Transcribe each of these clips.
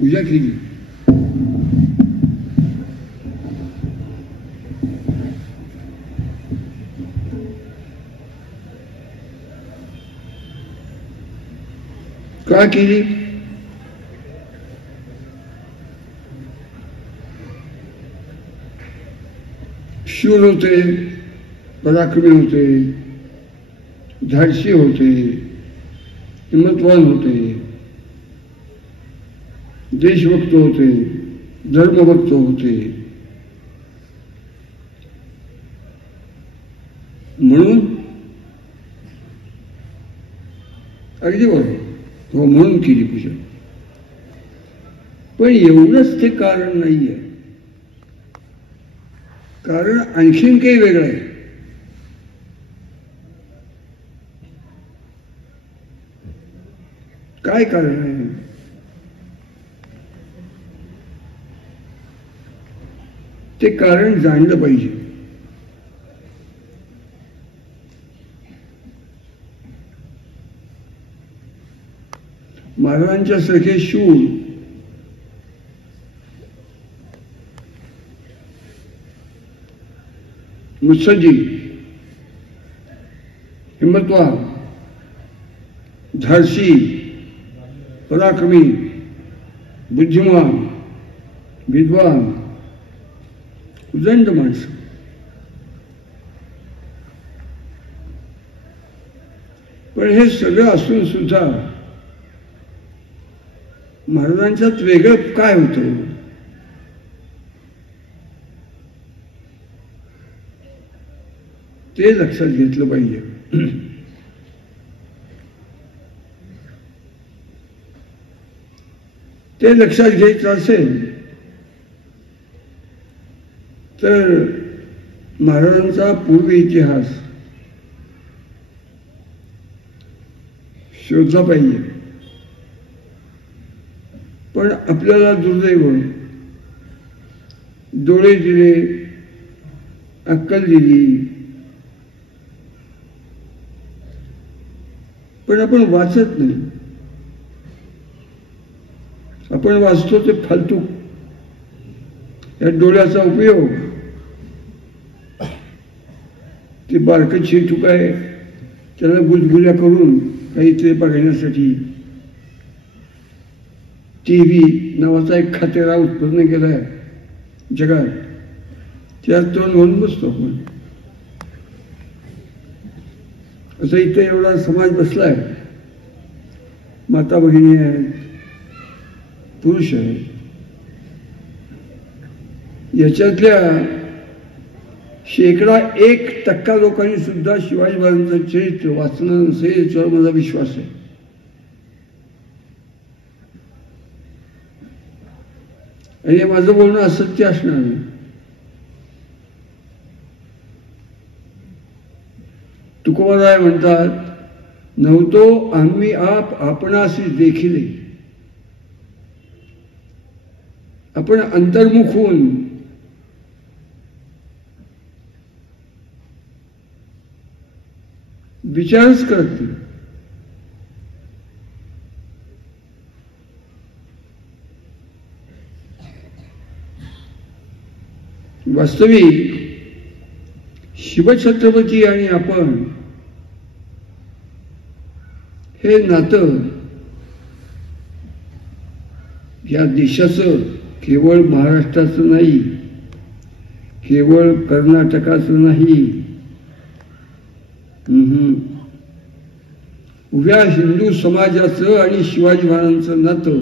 पूजा केली. का केली? शूर होते, पराक्रमी होते, धाडसी होते, हिम्मतवान होते, देशभक्त होते, धर्मभक्त होते. म्हणून अगदी बरोबर हो, म्हणून केली पूजा. पण एवढंच ते कारण नाहीये. कारण आणखीन काही वेगळं आहे. काय कारण आहे? ते कारण जाणलं पाहिजे. महाराजांच्या सारखे शूर मुत्सद्दी, हिम्मतवान, धाडसी, पराक्रमी, बुद्धिमान, विद्वान, उदंड माणसं. पण हे सगळं असून सुद्धा महाराजांच्यात वेगळं काय होतं? ते लक्षात घेतलं पाहिजे. ते लक्षात घ्यायचं असेल तर महाराजांचा पूर्व इतिहास शोधला पाहिजे. पण आपल्याला दुर्दैव, डोळे दिले, अक्कल दिली, पण आपण वाचत नाही. आपण वाचतो ते फालतू. या डोळ्याचा उपयोग ते बारकं चेटू काय त्याला गुलगुल्या करून काहीतरी बघण्यासाठी TV नावाचा एक खातेरा उत्पन्न केलाय जगात. त्यात तो नोंद बसतो आपण. असं इथे एवढा समाज बसलाय. माता भगिनी आहेत, पुरुष आहेत. याच्यातल्या 1% लोकांनी सुद्धा शिवाजी महाराजांचं चरित्र वाचलं नसेल याच्यावर माझा विश्वास आहे. आणि माझं बोलणं असत्य असणार नाही. तुकोबाराय म्हणतात, नव्हतो आम्ही आपणासी देखिले. आपण अंतर्मुख होऊन विचारच करत नाही. वास्तविक शिवछत्रपती आणि आपण हे नातं या देशाचं, केवळ महाराष्ट्राचं नाही, केवळ कर्नाटकाचं नाही, उभ्या हिंदू समाजाचं आणि शिवाजी महाराजांचं नातं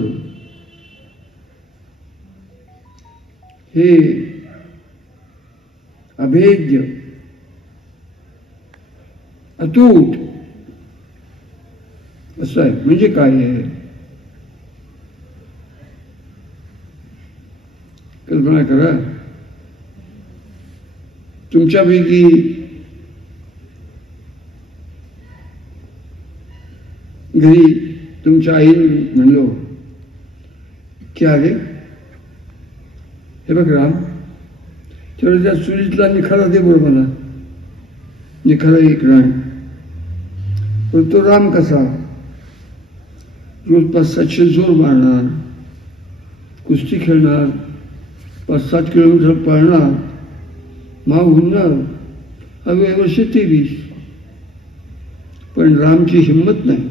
हे अभेद्य, अतूट असं आहे. म्हणजे काय आहे? कल्पना करा. तुमच्यापैकी घरी तुमच्या आईने म्हणलो की अरे हे बघ राम, तेवढं त्या चुलीतला निखारा दे बरं मला. निखारा एक राम. पण तो राम कसा? रोज 500-700 जोर मारणार, कुस्ती खेळणार, 5-7 किलोमीटर पळणार, माव घुमणार, हवे वर्ष 23. पण रामची हिंमत नाही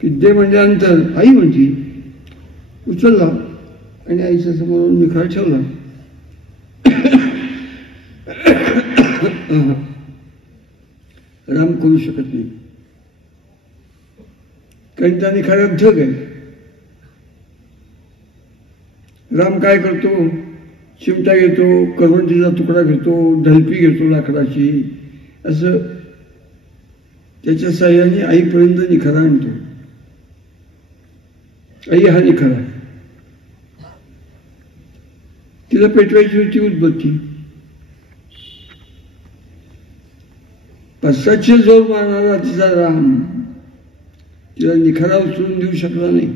की दे म्हणल्यानंतर आई म्हणती, उचलला आणि आईच्या समोर निखार ठेवला. राम करू शकत नाही, कारण त्या निखाऱ्यात ढग आहे. राम काय करतो, चिमटा घेतो, करवंटीचा तुकडा घेतो, ढलपी घेतो लाकडाची, असं त्याच्या साह्याने आईपर्यंत निखारा आणतो. आई हा निखारा, तिला पेटवायची होती उदबत्ती. 500 जोर मारणारा तिचा राम तिला निखारा उचलून देऊ शकला नाही.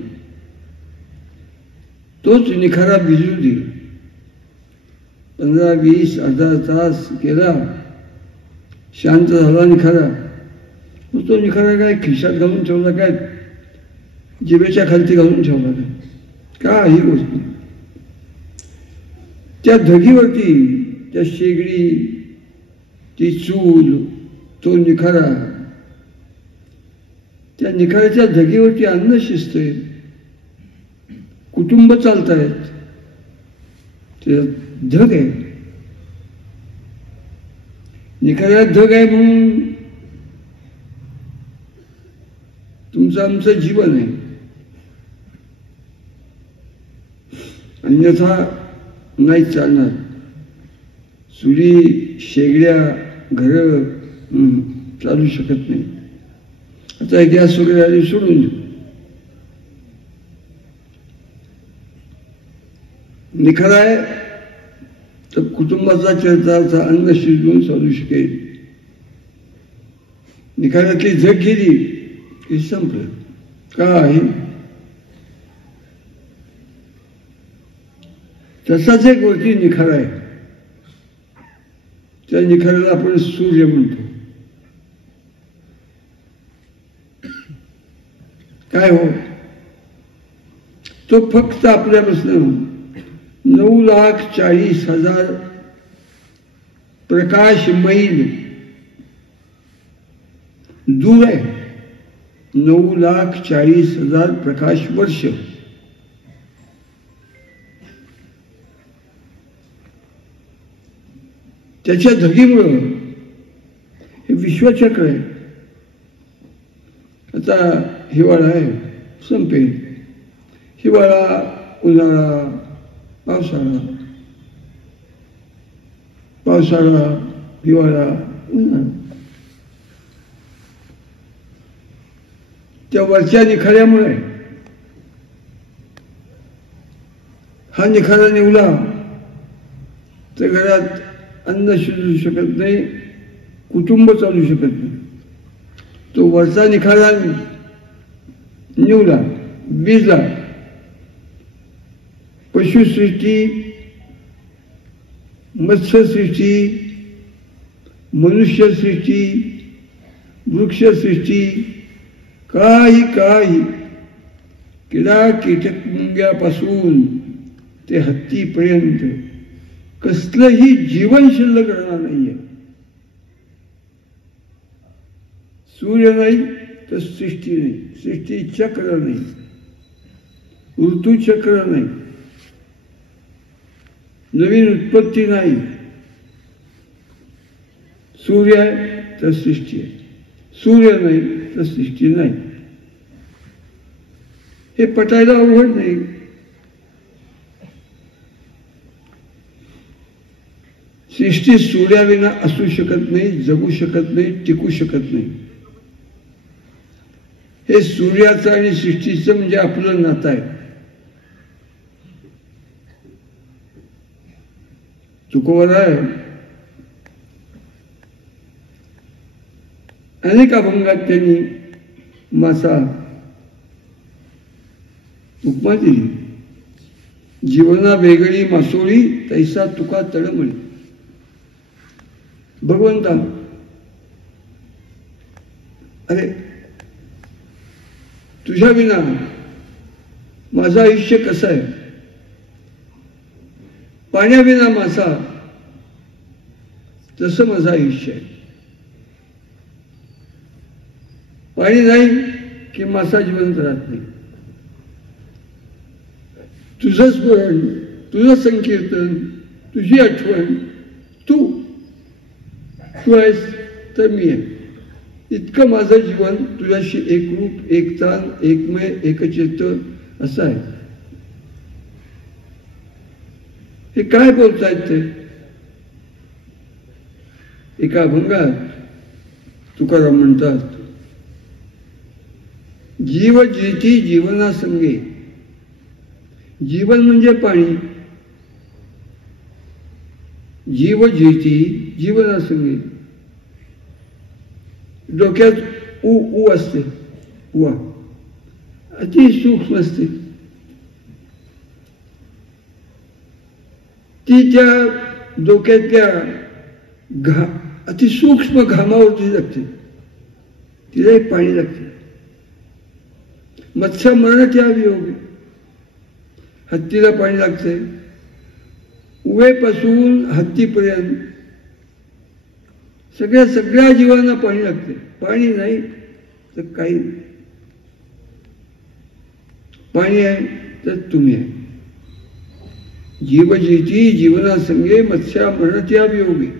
तोच निखारा भिजू दे. 15-20 अर्धा तास गेला, शांत झाला निखारा. मग तो निखारा काय खिशात घालून ठेवला, काय जिभेच्या खालती घालून ठेवला का ही गोष्ट. त्या धगीवरती, त्या शेगडी, ती चूल, तो निखारा, त्या निखाऱ्याच्या धगीवरती अन्न शिजतंय, कुटुंब चालतायत, ते धग आहे. निखाऱ्यात धग आहे म्हणून तुमचं आमचं जीवन आहे, अन्यथा नाही चालणार. चुली, शेगड्या, घरं चालू शकत नाही. आता गॅस वगैरे आली सोडून देऊ. निखारा आहे तर कुटुंबाचा चरित्राचा अन्न शिजवून चालू शकेल. निखाऱ्यातली झग गेली की संपलं. का आहे तसाच एक वरती निखारा आहे. त्या निखाऱ्याला आपण सूर्य म्हणतो. काय हो, तो फक्त आपल्यापासून 9,40,000 प्रकाश मैल दूर आहे. 9,40,000 प्रकाश वर्ष. त्याच्या धगीमुळं हे विश्वचक्र आहे. आता हिवाळा आहे, संपेल. हिवाळा, उन्हाळा, पावसाळा, पावसाळा, हिवाळा, उन्हाळा. त्या वरच्या निखाऱ्यामुळे हा निखारा निवला तर घरात अन्न शिजू शकत नाही, कुटुंब चालू शकत नाही. तो वरचा निखारा निवला, भिजला, पशुसृष्टी, मत्स्यसृष्टी, मनुष्यसृष्टी, वृक्षसृष्टी, काही काही किडा कीटकमुंग्यापासून ते हत्तीपर्यंत कसलंही जीवन शिल्लक राहणार नाहीये. सूर्य नाही तर सृष्टी नाही, सृष्टी चक्र नाही, ऋतुचक्र नाही, नवीन उत्पत्ती नाही. सूर्य आहे तर सृष्टी आहे, सूर्य नाही तर सृष्टी नाही. हे पटायला अवघड नाही. सृष्टी सूर्याविना असू शकत नाही, जगू शकत नाही, टिकू शकत नाही. हे सूर्याचं आणि सृष्टीचं म्हणजे आपलं नातं आहे. तुकोबर आहे अनेक अभंगात त्यांनी मासा उपमा दिली. जीवना वेगळी मासोळी तैसा तुका तळमळी. भगवंता, अरे तुझ्या विना माझं आयुष्य कसं आहे, पाण्याविना मासा तसं माझं आयुष्य आहे. पाणी नाही की मासा जिवंत राहत नाही. तुझं स्मरण, तुझं संकीर्तन, तुझी आठवण, तू आहेस तर मी आहे. इतकं माझं जीवन तुझ्याशी एकरूप, एकतान, एकमय, एकचित्त असं आहे. हे काय बोलतायत ते? एका अभंगात तुकाराम म्हणतात, जीव जीती जीवना संगे. जीवन म्हणजे पाणी. जीव जीती जीवना संगे. डोक्यात उ उ असते, उआ अति सूक्ष्म असते. ती त्या डोक्यातल्या अतिसूक्ष्म घामावरती लागते. तिला पाणी लागते. मत्स्य मरण त्या वियोगी. हत्तीला पाणी लागते. उभेपासून हत्तीपर्यंत सगळ्या जीवांना पाणी लागते. पाणी नाही तर काही नाही. पाणी आहे तर तुम्ही आहे. जीव जीती जीवना संगे मत्स्या मरणत्या वियोगी.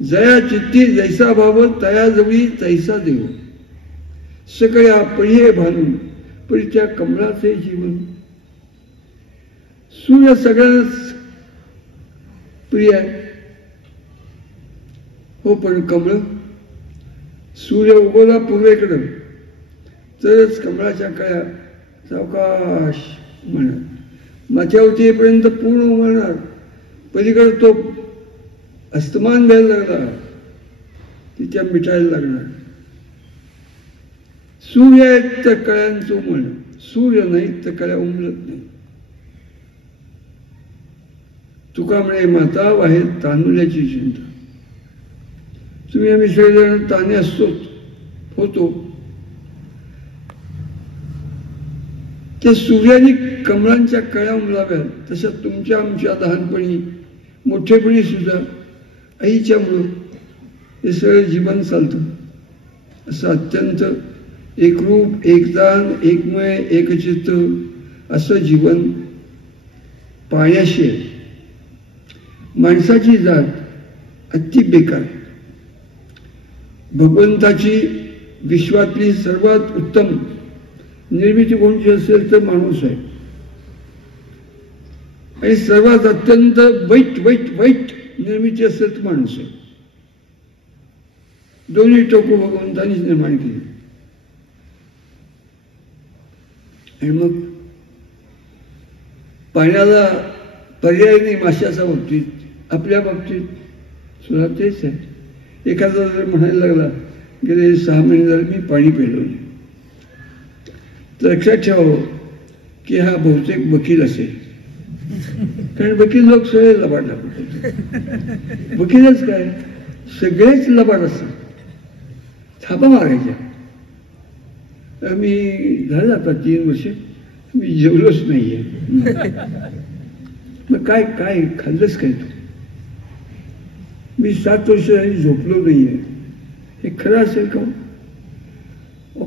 जया चित्ती जैसा भाव तया जवळी तैसा देव. सगळ्या परिये भानू परी त्या कमळाचे जीवन. सूर्य सगळ्यांनाच प्रिय आहे हो, पण कमळ, सूर्य उगवला पूर्वेकडं तरच कमळाच्या कळ्या सावकाश म्हणणार. माथ्यावरती येईपर्यंत पूर्ण उमलणार. पलीकडे तो अस्तमान द्यायला लागला की त्या मिटायला लागणार. सूर्य आहेत तर कळ्यांचं उमलणं, सूर्य नाही तर कळ्या उमलत नाही. तुका म्हणे माता वाहे तांदुल्याची चिंता. तुम्ही आम्ही सगळेजण ताने असतोच, होतो. ते सूर्याने कमळांच्या कळ्या उमलाव्या तशा तुमच्या आमच्या लहानपणी मोठेपणी सुद्धा आईच्यामुळं हे सगळं जीवन चालतं. असं अत्यंत एकरूप, एकदान, एकमय, एकचित्त असं जीवन पाण्याशी आहे. माणसाची जात अति बेकार. भगवंताची विश्वातली सर्वात उत्तम निर्मिती कोणती असेल तर माणूस आहे. आणि सर्वात अत्यंत वाईट वाईट वाईट निर्मिती असेल तर माणूस आहे. दोन्ही टोकं भगवंतानीच निर्माण केली. आणि मग पाण्याला पर्याय नाही माशाच्या बाबतीत. आपल्या बाबतीत सुद्धा तेच आहे. एखादा जर म्हणायला लागला गेले 6 महिने झाले मी पाणी पिलो नाही, तर लक्षात ठेवावं की हा बहुतेक वकील असेल. कारण वकील लोक सगळे लबाड लागतात. वकीलच काय, सगळेच लबाड असतात. थापा मारायच्या. मी झालं आता 3 वर्ष मी जेवलोच नाहीये. मग काय काय खाल्लंच काय तू? मी 7 वर्ष झोपलो नाहीये. हे खरं असेल का?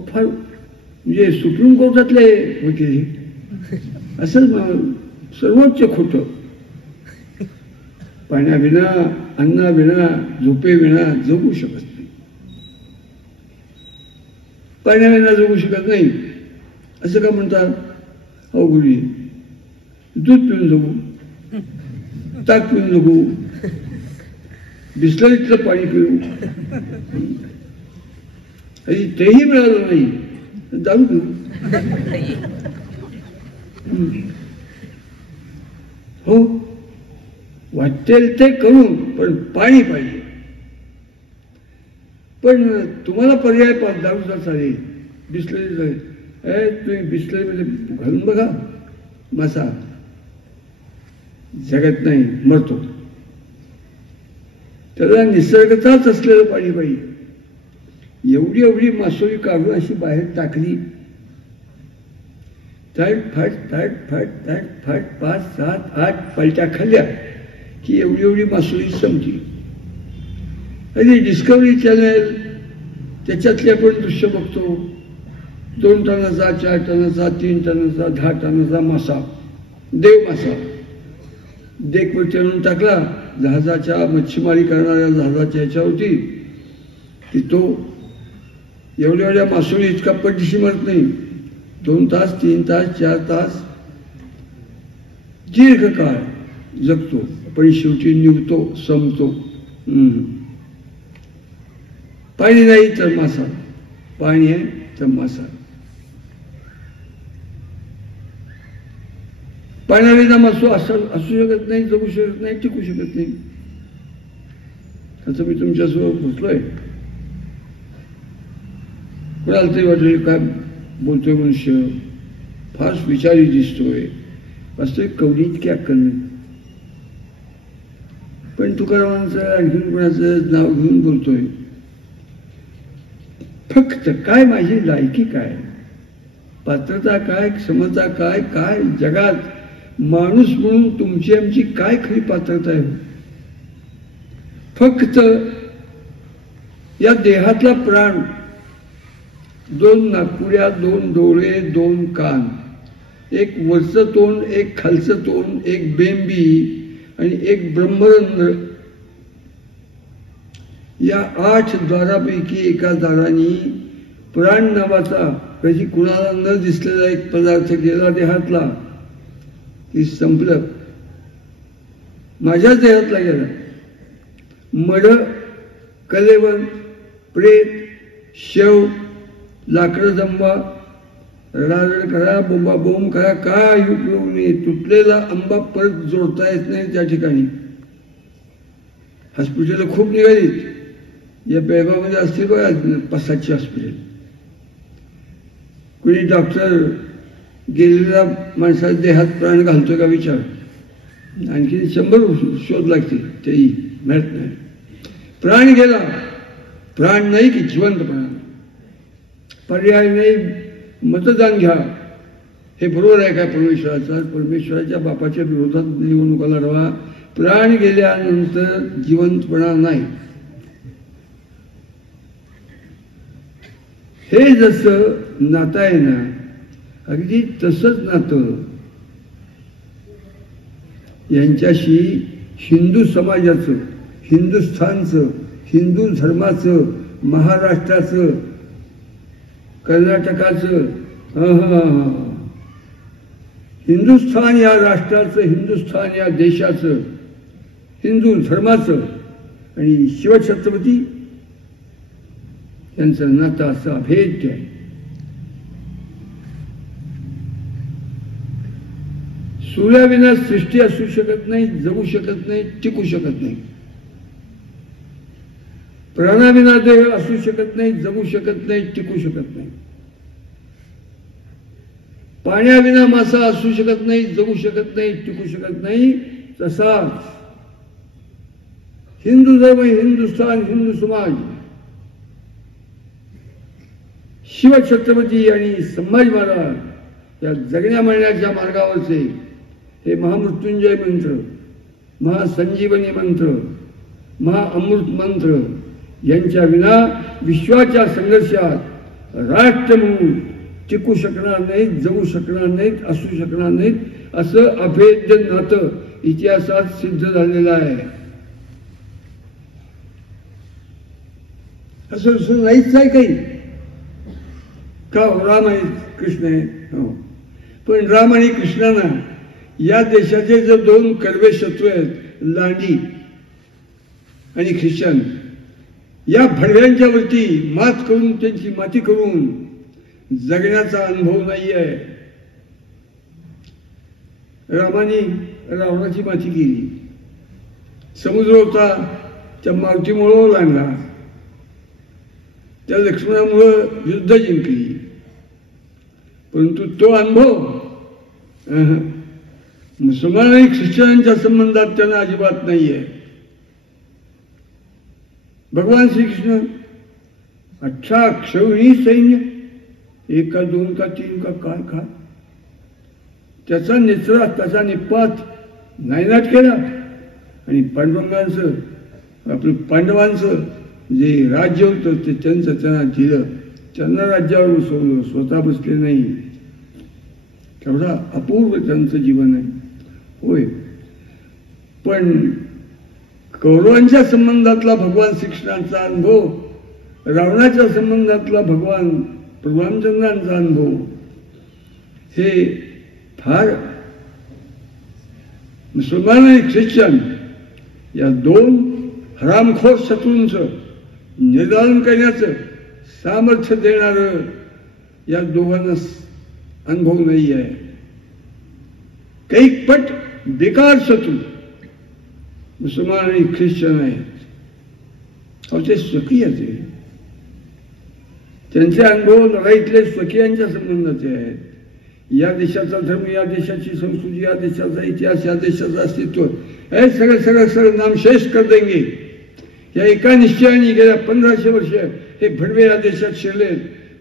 फार म्हणजे सुप्रीम कोर्टातले वकील असंच सर्वोच्च खोटं. पाण्याविना, अन्नाविना, झोपेविना जगू शकत नाही. पाण्याविना जगू शकत नाही असं का म्हणतात? अवघडी दूध पिऊन जगू, ताक पिऊन जगू, बिस्लरीतलं पाणी पिऊ, आणि तेही मिळालं नाही दारू पिऊ. हो, वाटेल ते करू, पण पाणी पाहिजे. पण तुम्हाला पर्याय दारूचा चालेल, बिस्लरीचा. तुम्ही बिस्लरीमध्ये घालून बघा, मासा जगत नाही, मरतो. त्याला निसर्गताच असलेलं पाणी पाहिजे. एवढी एवढी मासोळी काढून अशी बाहेर टाकली fat fat fat fat fat fat 5, 7, 8 पलट्या खाल्ल्या की एवढी एवढी मासोळी संपली. आणि डिस्कव्हरी चॅनल त्याच्यातले आपण दृश्य बघतो. 2 टनाचा, 4 टनाचा, 3 टनाचा, 10 टनाचा मासा, देव मासा डेकवरती आणून टाकला. जहाजाच्या मच्छीमारी करणाऱ्या जहाजाच्या ह्याच्यावरती की तो एवढ्या एवढ्या मासोळी इतका पटदिशी मरत नाही. 2 तास, 3 तास, 4 तास दीर्घकाळ जगतो, पण शेवटी निवतो, संपतो. पाणी नाही तर मासा, पाणी आहे तर मासा. पाण्याविना मासो असू शकत नाही, जगू शकत नाही, टिकू शकत नाही. असं मी तुमच्यासोबत बोलतोय. कोणाला तरी वाटेल काय बोलतोय मनुष्य, फार विचारी दिसतोय, वास्तविक कवडी इतकी अक्कल नाही. पण तुकारामांचं आणखीन कोणाचं नाव घेऊन बोलतोय. फक्त काय माझी लायकी काय, पात्रता काय, क्षमता काय, काय जगात माणूस म्हणून तुमची आमची काय खरी पात्रता आहे. फक्त या देहातला प्राण, 2 नाकपुड्या, 2 डोळे, 2 कान, एक वरचं तोंड, एक खालचं तोंड, एक बेंबी आणि एक ब्रह्मरंध्र, या 8 द्वारापैकी एका दाराने प्राण नावाचा कधी कुणाला न दिसलेला एक पदार्थ गेला देहातला की संपलं. माझ्या देहातला गेला. मड, कलेवर, प्रेत, शेव, लाकडं जमवा, रडारड करा, बोंबा बोंब करा, काय उपयोग नाही. तुटलेला आंबा परत जोडता येत नाही त्या ठिकाणी. हॉस्पिटल खूप निघालीत. या बेळगावमध्ये असतील बघा 5-7 हॉस्पिटल. कुणी डॉक्टर गेलेल्या माणसाच्या देहात प्राण घालतोय का विचार, आणखी 100 शोध लागतील, तेही मिळत नाही. प्राण गेला, प्राण नाही की जिवंतपणा, पर्याय नाही. मतदान घ्या. हे बरोबर आहे काय परमेश्वराचा? परमेश्वराच्या बापाच्या विरोधात निवडणुका लढवा. प्राण गेल्यानंतर जिवंतपणा नाही. हे जसं नातं आहे ना, अगदी तसंच नातं यांच्याशी हिंदू समाजाचं, हिंदुस्थानचं, हिंदू धर्माचं, महाराष्ट्राचं, कर्नाटकाचं, हिंदुस्थान या राष्ट्राचं, हिंदुस्थान या देशाचं, हिंदू धर्माचं आणि शिवछत्रपती यांचं नातं असं अभेद्य आहे. सूर्याविना सृष्टी असू शकत नाही, जगू शकत नाही, टिकू शकत नाही. प्राणाविना देह असू शकत नाही, जगू शकत नाही, टिकू शकत नाही. पाण्याविना मासा असू शकत नाही, जगू शकत नाही, टिकू शकत नाही. तसाच हिंदू धर्म, हिंदुस्थान, हिंदू समाज, शिवछत्रपती आणि संभाजी महाराज या जगण्या मरण्याच्या मार्गावरचे हे महामृत्युंजय मंत्र, महासंजीवनी मंत्र, महाअमृत मंत्र यांच्या विना विश्वाच्या संघर्षात राष्ट्र म्हणून टिकू शकणार नाहीत, जगू शकणार नाहीत, असू शकणार नाहीत. असं अभेद्य नातं इतिहासात सिद्ध झालेलं आहे. असं नाहीच आहे काही का? राम आहे, कृष्ण आहे, हो. पण राम आणि कृष्णांना या देशाचे जे 2 कडवे शत्रू आहेत, लांडी आणि ख्रिश्चन, या भडव्यांच्या वरती मात करून, त्यांची माती करून जगण्याचा अनुभव नाही आहे. रामाने रावणाची माती केली, समुद्र होता त्या मारुतीमुळे ओलांडला, त्या लक्ष्मणामुळं युद्ध जिंकली. परंतु तो अनुभव मुसलमान आणि ख्रिश्चनांच्या संबंधात त्यांना अजिबात नाहीये. भगवान श्रीकृष्ण 18 क्षौहिणी सैन्य, 1 का 2 का 3 का काय काय त्याचा निचरा, त्याचा निपात नायनाट केला आणि पांडुरंगांचं आपलं पांडवांचं जे राज्य होतं ते त्यांना दिलं. त्यांना राज्यावर बसवलं, स्वतः बसले नाही. तेवढा अपूर्व त्यांचं जीवन आहे. होय, पण कौरवांच्या संबंधातला भगवान श्रीकृष्णांचा अनुभव, रावणाच्या संबंधातला भगवान रामचंद्रांचा अनुभव हे फार मुसलमान आणि ख्रिश्चन या दोन हरामखोर शत्रूंचं निर्दालन करण्याचं सामर्थ्य देणारं या दोघांना अनुभव नाही आहे. कैकपट बेकार शत्रू मुसलमान आणि ख्रिश्चन आहेत. अहो ते स्वकीय ते त्यांचे अनुभव लढाईतले स्वकीयांच्या संबंधाचे आहेत. या देशाचा धर्म, या देशाची संस्कृती, या देशाचा इतिहास, या देशाचं अस्तित्व हे सगळं नामशेष कर देंगे. या एका निश्चयाने गेल्या 1500 वर्ष हे भडवे या देशात शिरले.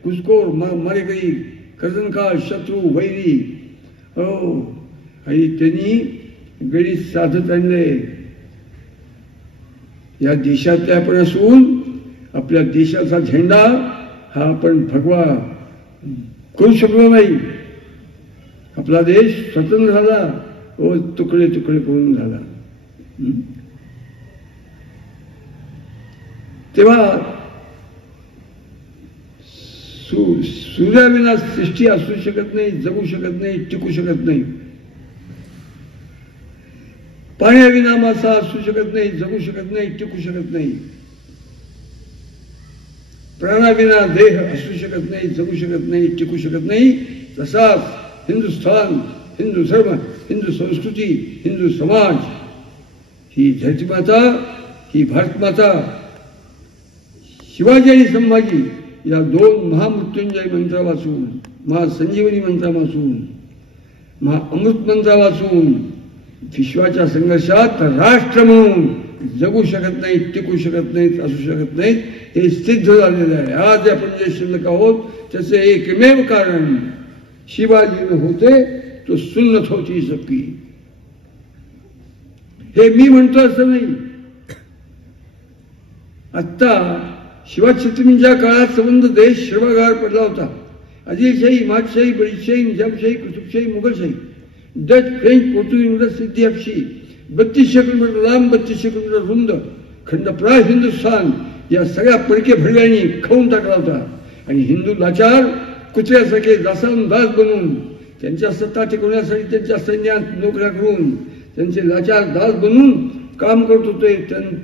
घुसखोर, मारेकरी, कर्जनकाळ, शत्रू, वैरी, हो, आणि त्यांनी गडी साधत आणले. या देशात आपण असून आपल्या देशाचा झेंडा हा आपण भगवा करू शकलो नाही. आपला देश स्वतंत्र झाला, व तुकडे तुकडे करून झाला. तेव्हा सूर्याविना सृष्टी असू शकत नाही, जगू शकत नाही, टिकू शकत नाही. पाण्याविना मासा असू शकत नाही, जगू शकत नाही, टिकू शकत नाही. प्राणाविना देह असू शकत नाही, जगू शकत नाही, टिकू शकत नाही. तसाच हिंदुस्थान, हिंदू धर्म, हिंदू संस्कृती, हिंदू समाज, ही धरती माता, ही भारत माता, शिवाजी आणि संभाजी या दोन महामृत्युंजय मंत्र वाचून, महासंजीवनी मंत्र वाचून, महाअमृत मंत्र वाचून विश्वाच्या संघर्षात राष्ट्र म्हणून जगू शकत नाहीत, टिकू शकत नाहीत, असू शकत नाहीत. हे सिद्ध झालेलं आहे. आज आपण जे शिल्लक आहोत त्याचे एकमेव कारण शिवाजी होते तो सुन्नत होती सबकी. हे मी म्हणतो असं नाही. आत्ता शिवछत्रपतींच्या काळात संबंध देश शर्वागार पडला होता. आदिलशाही, मातशाही, बळीशाही, निजामशाही, कुतुबशाही, मुघलशाही, डच, फ्रेंच, पोर्तुगीज, सिद्धी हबशी, 3200 किलोमीटर लांब, 3200 किलोमीटर रुंद खंडप्राय हिंदुस्थान या सगळ्या पडके भडव्यांनी खाऊन टाकला होता. आणि हिंदू लाचार कुत्र्यासारखे दासांदास बनवून त्यांच्या सत्ता टिकवण्यासाठी त्यांच्या सैन्यात नोकऱ्या करून त्यांचे लाचार दास बनून काम करत होते.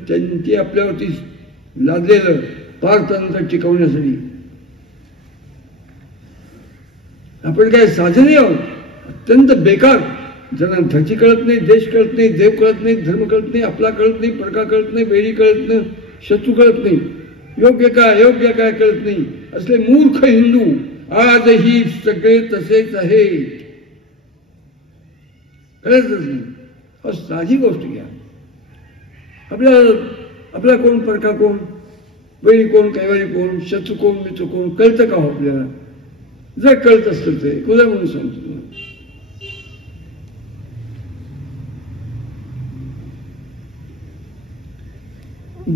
त्यांची आपल्यावरती लादलेलं पारतंत्र टिकवण्यासाठी आपण काय साधने आहोत. अत्यंत बेकार. ज्यांना धरती कळत नाही, देश कळत नाही, देव कळत नाही, धर्म कळत नाही, आपला कळत नाही, परका कळत नाही, वेळी कळत नाही, शत्रू कळत नाही, योग्य काय अयोग्य काय कळत नाही असले मूर्ख हिंदू आजही सगळे तसेच आहे. कळतच नाही. साधी गोष्ट घ्या. आपला कोण, परका कोण, वैरी कोण, कैवारी कोण, शत्रू कोण, मित्र कोण कळतं का हो आपल्याला? जर कळत असतं ते उदा म्हणून सांगतो तुम्हाला.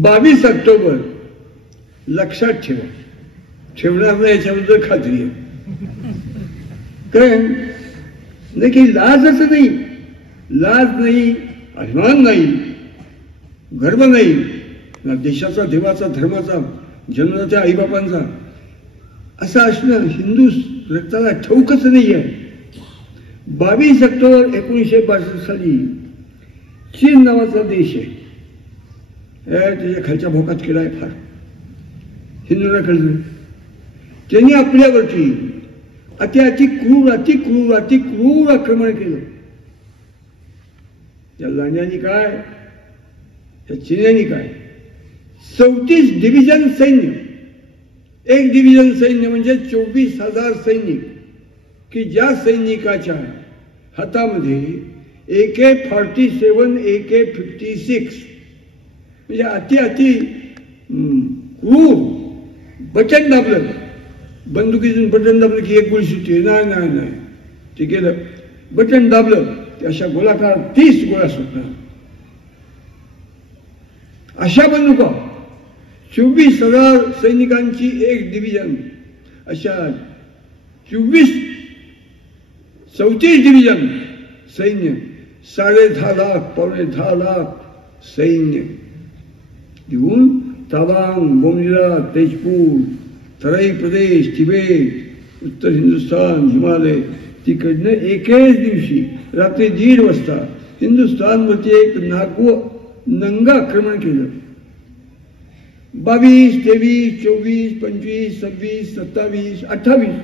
22 ऑक्टोबर लक्षात ठेवा. ठेवणार नाही याच्याबद्दल खात्री आहे. कारण नाही की लाजच नाही, लाज नाही, अभिमान नाही, गर्व नाही, ना देशाचा, देवाचा, धर्माचा, जन्मदात्या आईबापांचा असं असणं हिंदू रक्ताला ठाऊकच नाही आहे. 22 ऑक्टोबर 1962 साली चीन नावाचा देश आहे, त्याच्या खालच्या भोकात केला आहे फार. हिंदूंना कळलं. त्यांनी आपल्यावरती अति क्रूर आक्रमण केलं. त्या लांड्यानी काय, त्या चिन्यांनी काय, 34 डिव्हिजन सैन्य, एक डिव्हिजन सैन्य म्हणजे 24,000 सैनिक, की ज्या सैनिकाच्या हातामध्ये AK-47, AK-56 म्हणजे अति क्रूर, बटन दाबलं, बंदुकीतून बटन दाबलं की एक गोळी सुटते. नाही, ते गेलं. बटन दाबलं की अशा गोलाकार 30 गोळ्या सुटणार. अशा बंदुका 24,000 सैनिकांची एक डिव्हिजन, अशा 34 डिव्हिजन सैन्य, 10.5 लाख, 10.5 लाख सैन्य घेऊन तावांग, बोमडिला, तेजपूर, तराई प्रदेश, तिबेट, उत्तर हिंदुस्थान, हिमालय, तिकडनं एकेच दिवशी रात्री 1:30 वाजता हिंदुस्थानवरती एक नंगा आक्रमण केलं. 22, 23, 24, 25, 26, 27, 28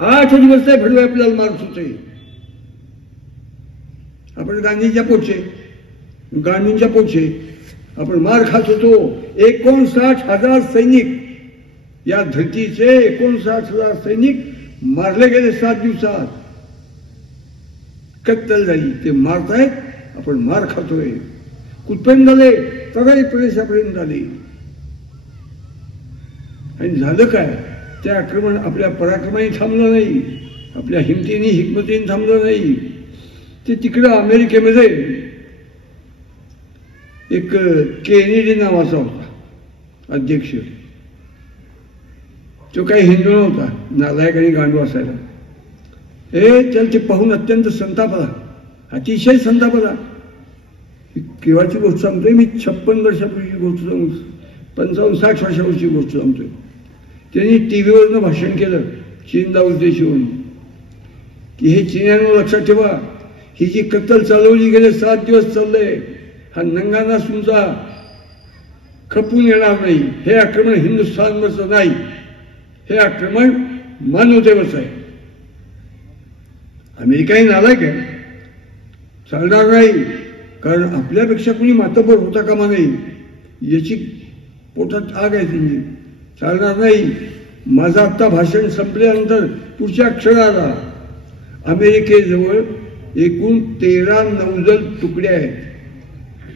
8 दिवस भडवे आपल्याला मारत होते. आपण गांधींच्या पोटचे आपण मार खात होतो. 59,000 सैनिक, या धरतीचे 59,000 सैनिक मारले गेले 7 दिवसात. कत्तल झाली. ते मारतायत, आपण मार खातोय. कुठपर्यंत झाले? तराई प्रदेशापर्यंत झाले. आणि झालं काय? ते आक्रमण आपल्या पराक्रमाने थांबलं नाही, आपल्या हिमतीने हिकमतीने थांबलं नाही. ते तिकडं अमेरिकेमध्ये एक केनेडी नावाचा होता अध्यक्ष. तो काही हिंदू नव्हता, नालायक आणि गांडू असायला. त्याला ते पाहून अत्यंत संताप आला, अतिशय संताप आला. केव्हाची गोष्ट सांगतोय मी, 56 वर्षापूर्वीची गोष्ट सांगतो, 55-60 वर्षापूर्वीची गोष्ट सांगतोय. त्यांनी टीव्हीवरनं भाषण केलं चीनला उद्देशून की हे चीन्यांना लक्षात ठेवा, ही जी कत्तल चालवली गेले 7 दिवस चाललंय, हा नंगाना तुमचा खपून येणार नाही. हे आक्रमण हिंदुस्थानवरचं नाही, हे आक्रमण मानवतेवरच आहे. अमेरिकाही नालायक आहे, चालणार नाही. कारण आपल्यापेक्षा कुणी मातबर होता कामा नाही, याची पोटात आग आहे त्यांची. चालणार नाही. माझं आत्ता भाषण संपल्यानंतर पुढच्या क्षणाला अमेरिकेजवळ एकूण 13 नौदल तुकड्या आहेत.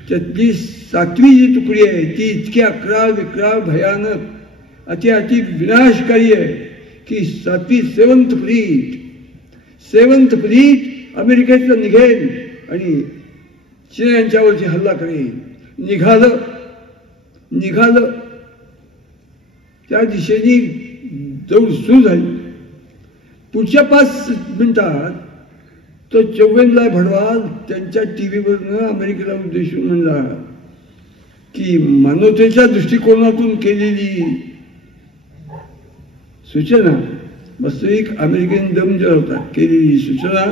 त्यातली 7वी जी तुकडी आहे ती इतकी अकराळ विक्राळ भयानक अति विनाशकारी आहे की 7वी 7th फ्लीट अमेरिकेतलं निघेल आणि चीन हल्ला करेल. निघालं त्या दिशेने दौड सुरू झाली. पुढच्या 5 मिनिटात तो चौगेनलाल भडवाल त्यांच्या टीव्हीवरनं अमेरिकेला उद्देशून म्हणला की मानवतेच्या दृष्टिकोनातून केलेली सूचना, वास्तविक अमेरिकेने दम दिला होता, केलेली सूचना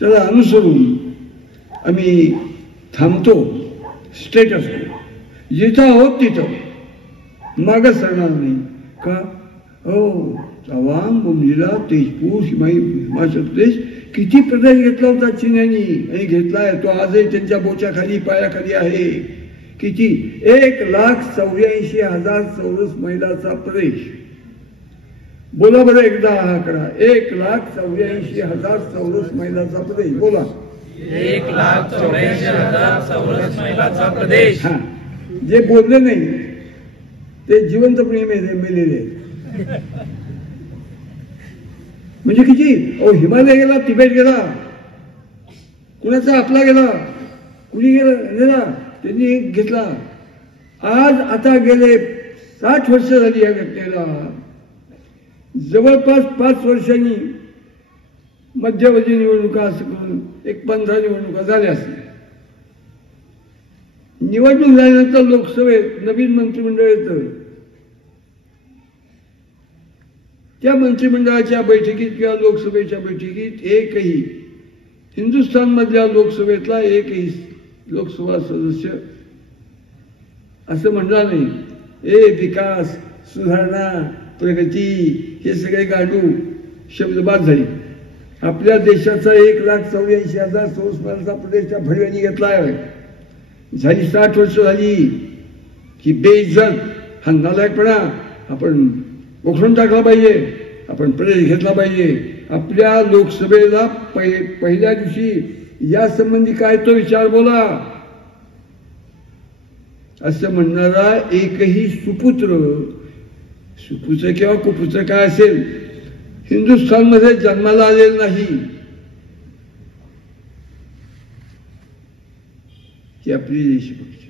त्याला अनुसरून आम्ही थांबतो, स्टेटस जिथं आहोत तिथं मागं सरणार नाही. का? तवांग, बोमडिला, तेजपूर, हिमाचल प्रदेश किती प्रदेश घेतला होता चीन्यांनी आणि घेतलाय तो आजही त्यांच्या बोच्याखाली पायाखाली आहे. किती? 1,84,000 चौरस मैलाचा प्रदेश. बोला बरं एकदा हा आकडा, 1,84,000 चौरस मैलाचा प्रदेश. बोला. 1,84,000 चौरस मैलाचा प्रदेश. हा, जे बोलले नाही ते जिवंतपणे मेलेले. म्हणजे किती? हिमालय गेला, तिबेट गेला, कुणाचा आपला गेला, कुणी गेला, त्यांनी घेतला. आज आता गेले 60 वर्ष झाली या घटनेला. जवळपास 5 वर्षांनी मध्यवर्ती निवडणुका असं करून एक 15 निवडणुका झाल्या असतील. निवडणूक झाल्यानंतर लोकसभेत नवीन मंत्रिमंडळ येतं. त्या मंत्रिमंडळाच्या बैठकीत किंवा लोकसभेच्या बैठकीत एकही हिंदुस्थानमधल्या लोकसभेतला एकही लोकसभा सदस्य असं म्हणला नाही विकास, सुधारणा, प्रगती हे सगळे गांडू शब्द बाद झाले. आपल्या देशाचा 1,84,000 चौरस मैलाचा प्रदेश त्या भडव्यांनी घेतला आहे. झाली 60 वर्ष झाली की बेइज्जत हा नालायकपणा आपण उखडून टाकला पाहिजे, आपण प्रदेश घेतला पाहिजे. आपल्या लोकसभेला पहिल्या दिवशी या संबंधी काय तो विचार बोला असं म्हणणारा एकही सुपुत्र किंवा कुपुत्र काय असेल हिंदुस्थानमध्ये जन्माला आलेलं नाही. ही आपली देशभक्ती.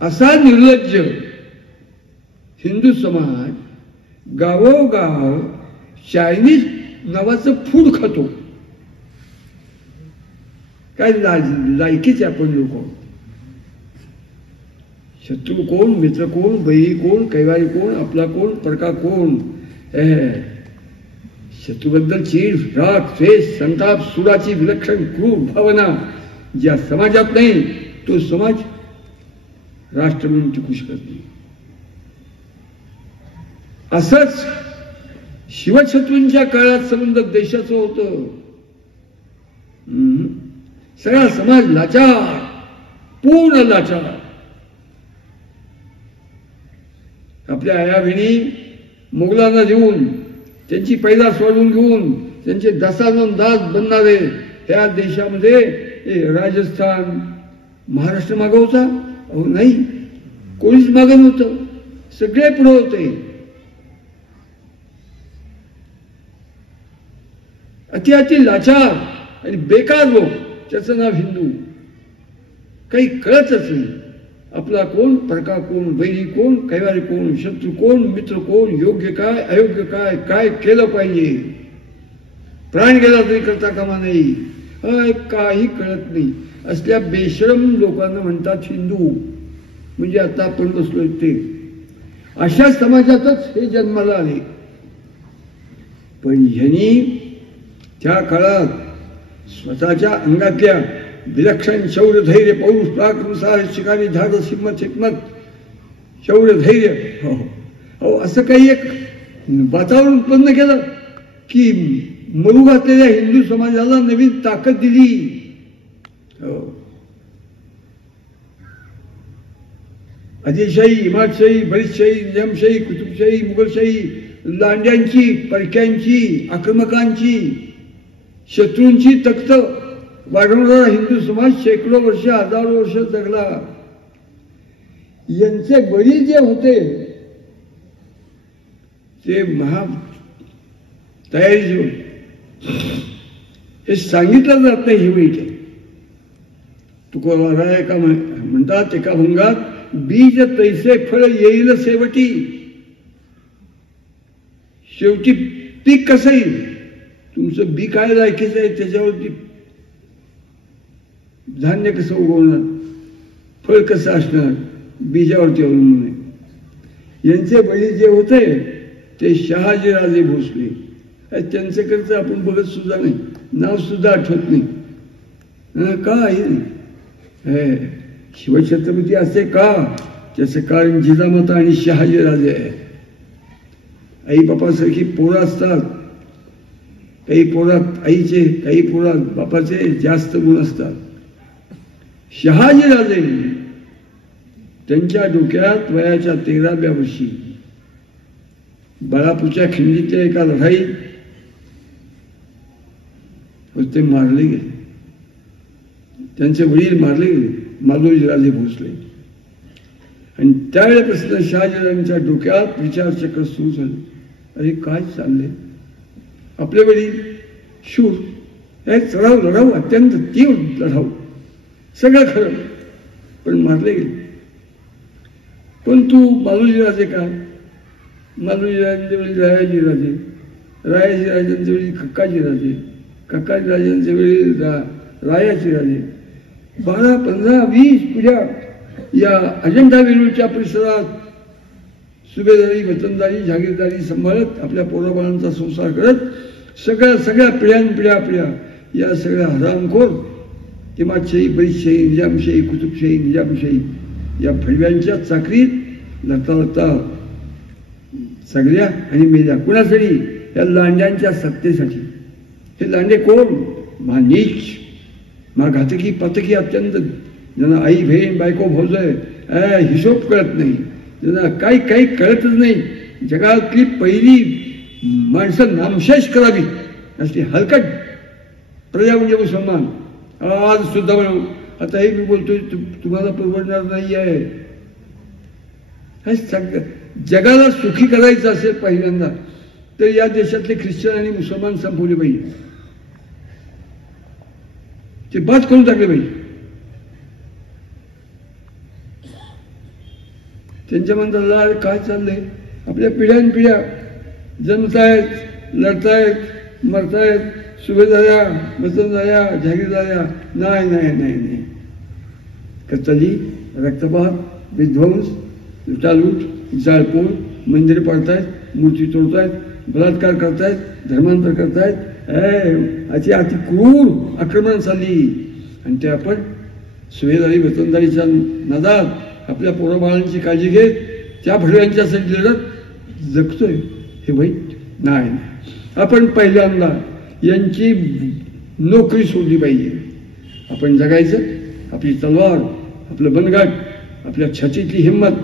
असा निर्लज्ज हिंदू समाज गावोगाव चायनीज नावाचं फूड खातो. काय लायकीचे आपण लोक. शत्रू कोण, मित्र कोण, बैरी कोण, कैवारी कोण, आपला कोण, परका कोण. शत्रूबद्दल चीड, राग, द्वेष, संताप, सुराची विलक्षण क्रूर भावना ज्या समाजात नाही तो समाज राष्ट्र म्हणून टिकू शकत नाही. असंच शिवशत्रूंच्या काळात संबंध देशाचं होतं. सगळा समाज लाचार, पूर्ण लाचार. आपल्या आया बहिणी मुघलांना देऊन त्यांची पैदास वाढवून घेऊन त्यांचे दासानं दास बनणारे ह्या देशामध्ये राजस्थान, महाराष्ट्र मागं होता? अहो नाही, कोणीच मागं नव्हतं. सगळे पुढे होते. अति लाचार आणि बेकार लोक, त्याचं नाव हिंदू. काही कळतच नाही. आपला कोण, परका कोण, वैरी कोण, कैवारी कोण, शत्रू कोण, मित्र कोण, योग्य काय, अयोग्य काय, काय केलं पाहिजे, प्राण गेला तरी करता कामा नाही, काही कळत नाही. असल्या बेशरम लोकांना म्हणतात हिंदू. म्हणजे आता आपण बसलोय ते. अशा समाजातच हे जन्माला आले. पण ह्यांनी त्या काळात स्वतःच्या अंगातल्या विलक्षण शौर्य, धैर्य, पौरुष, पराक्रम, साहस, शिकारी, धाडस, हिम्मत, हिकमत, शौर्य, धैर्य, हो असं काही एक वातावरण उत्पन्न केलं की मरू घातलेल्या हिंदू समाजाला नवीन ताकद दिली. आदिलशाही, इमादशाही, बरीदशाही, निजामशाही, कुतुबशाही, मुघलशाही, लांड्यांची, परक्यांची, आक्रमकांची, शत्रूंची तख्त वाढवणारा हिंदू समाज शेकडो वर्ष, हजारो वर्ष जगला. यांचे वडील जे होते ते महा तयारी जे हे सांगितलं जात नाही. हे वाईट आहे. तुकोबाराय का म्हणतात एका भंगात, बीज तैसे फळ येईल शेवटी. शेवटी पीक कसं येईल, तुमचं बी काय लायकीचं आहे त्याच्यावरती धान्य कसं उगवणार, फळ कसं असणार, बीजावरती अवलंबून आहे. यांचे वडील जे होते ते शहाजीराजे भोसले. त्यांचं करता आपण बघत सुद्धा नाही, नाव सुद्धा आठवत नाही. काय शिवछत्रपती असे का? त्याचं कारण जिजामाता आणि शहाजीराजे आहे. आई बापासारखी पोरं असतात. काही पोरात आईचे, काही पोरात बापाचे जास्त गुण असतात. शहाजीराजे त्यांच्या डोक्यात वयाच्या 13व्या वर्षी बाळापूरच्या खिंडीच्या एका लढाईत ते मारले गेले. त्यांचे वडील मारले गेले, माधोजीराजे भोसले. आणि त्यावेळेपासून शहाजीराजांच्या डोक्यात विचारचक्र सुरू झाले. अरे काय चाललंय, आपले वडील शूर, चढाव लढाऊ, अत्यंत तीव्र लढाऊ, सगळं खरं, पण मारले गेले. पण तू माधोजीराजे काय? माधोजीराजांचे वेळी रायाजीराजे, रायाजीराजांच्या वेळी कक्काजीराजे, कक्काजीराजांच्या वेळी रायाजीराजे. 12, 15, 20 पिढ्या या अजंठा वेरूळच्या परिसरात सुभेदारी, वतनदारी, जागीरदारी सांभाळत आपल्या पोराबाळांचा संसार करत सगळ्या पिढ्या या सगळ्या हरामखोर इमादशाही, बरीदशाही, निजामशाही, कुतुबशाही, निजामशाही या फडव्यांच्या चाकरीत लढता सगळ्या आणि मेल्या. कुणासाठी? या लांड्यांच्या सत्तेसाठी. हे लांडे कोण? नीच, घातकी, पातकी, अत्यंत, ज्यांना आई, बहीण, बायको, भाऊजय हिशोब कळत नाही, ज्यांना काही कळतच नाही. जगातली पहिली माणसं नामशेष करावी अशी हलकट प्रजा म्हणजे मुसलमान. आज सुद्धा आता हे मी बोलतोय तुम्हाला परवडणार नाही आहे. हे सगळं जगाला सुखी करायचं असेल पहिल्यांदा तर या देशातले ख्रिश्चन आणि मुसलमान संपवले पाहिजे, ते बाद करून टाकले पाहिजे. त्यांच्या म्हणतात काय चाललंय, आपल्या पिढ्यानपिढ्या जन्मतायत, लढतायत, मरतायत, सुभेदाऱ्या, वतनदाऱ्या, जागीरदाऱ्या. नाही नाही नाही नाही, कत्तली, रक्तपात, विध्वंस, लुटालूट, जाळपोळ, मंदिरे पाडतायत, मूर्ती तोडतायत, बलात्कार करतायत, धर्मांतर करतायत. अशी अति क्रूर आक्रमण चालली आणि ते आपण सुभेदारी वतनदारीच्या नादात आपल्या पोराबाळांची काळजी घेत त्या भडव्यांच्यासाठी लढत जगतोय. हे वाईट नाही. आपण पहिल्यांदा यांची नोकरी सोडली पाहिजे. आपण जगायचं, आपली तलवार, आपलं बनगट, आपल्या छातीतली हिंमत,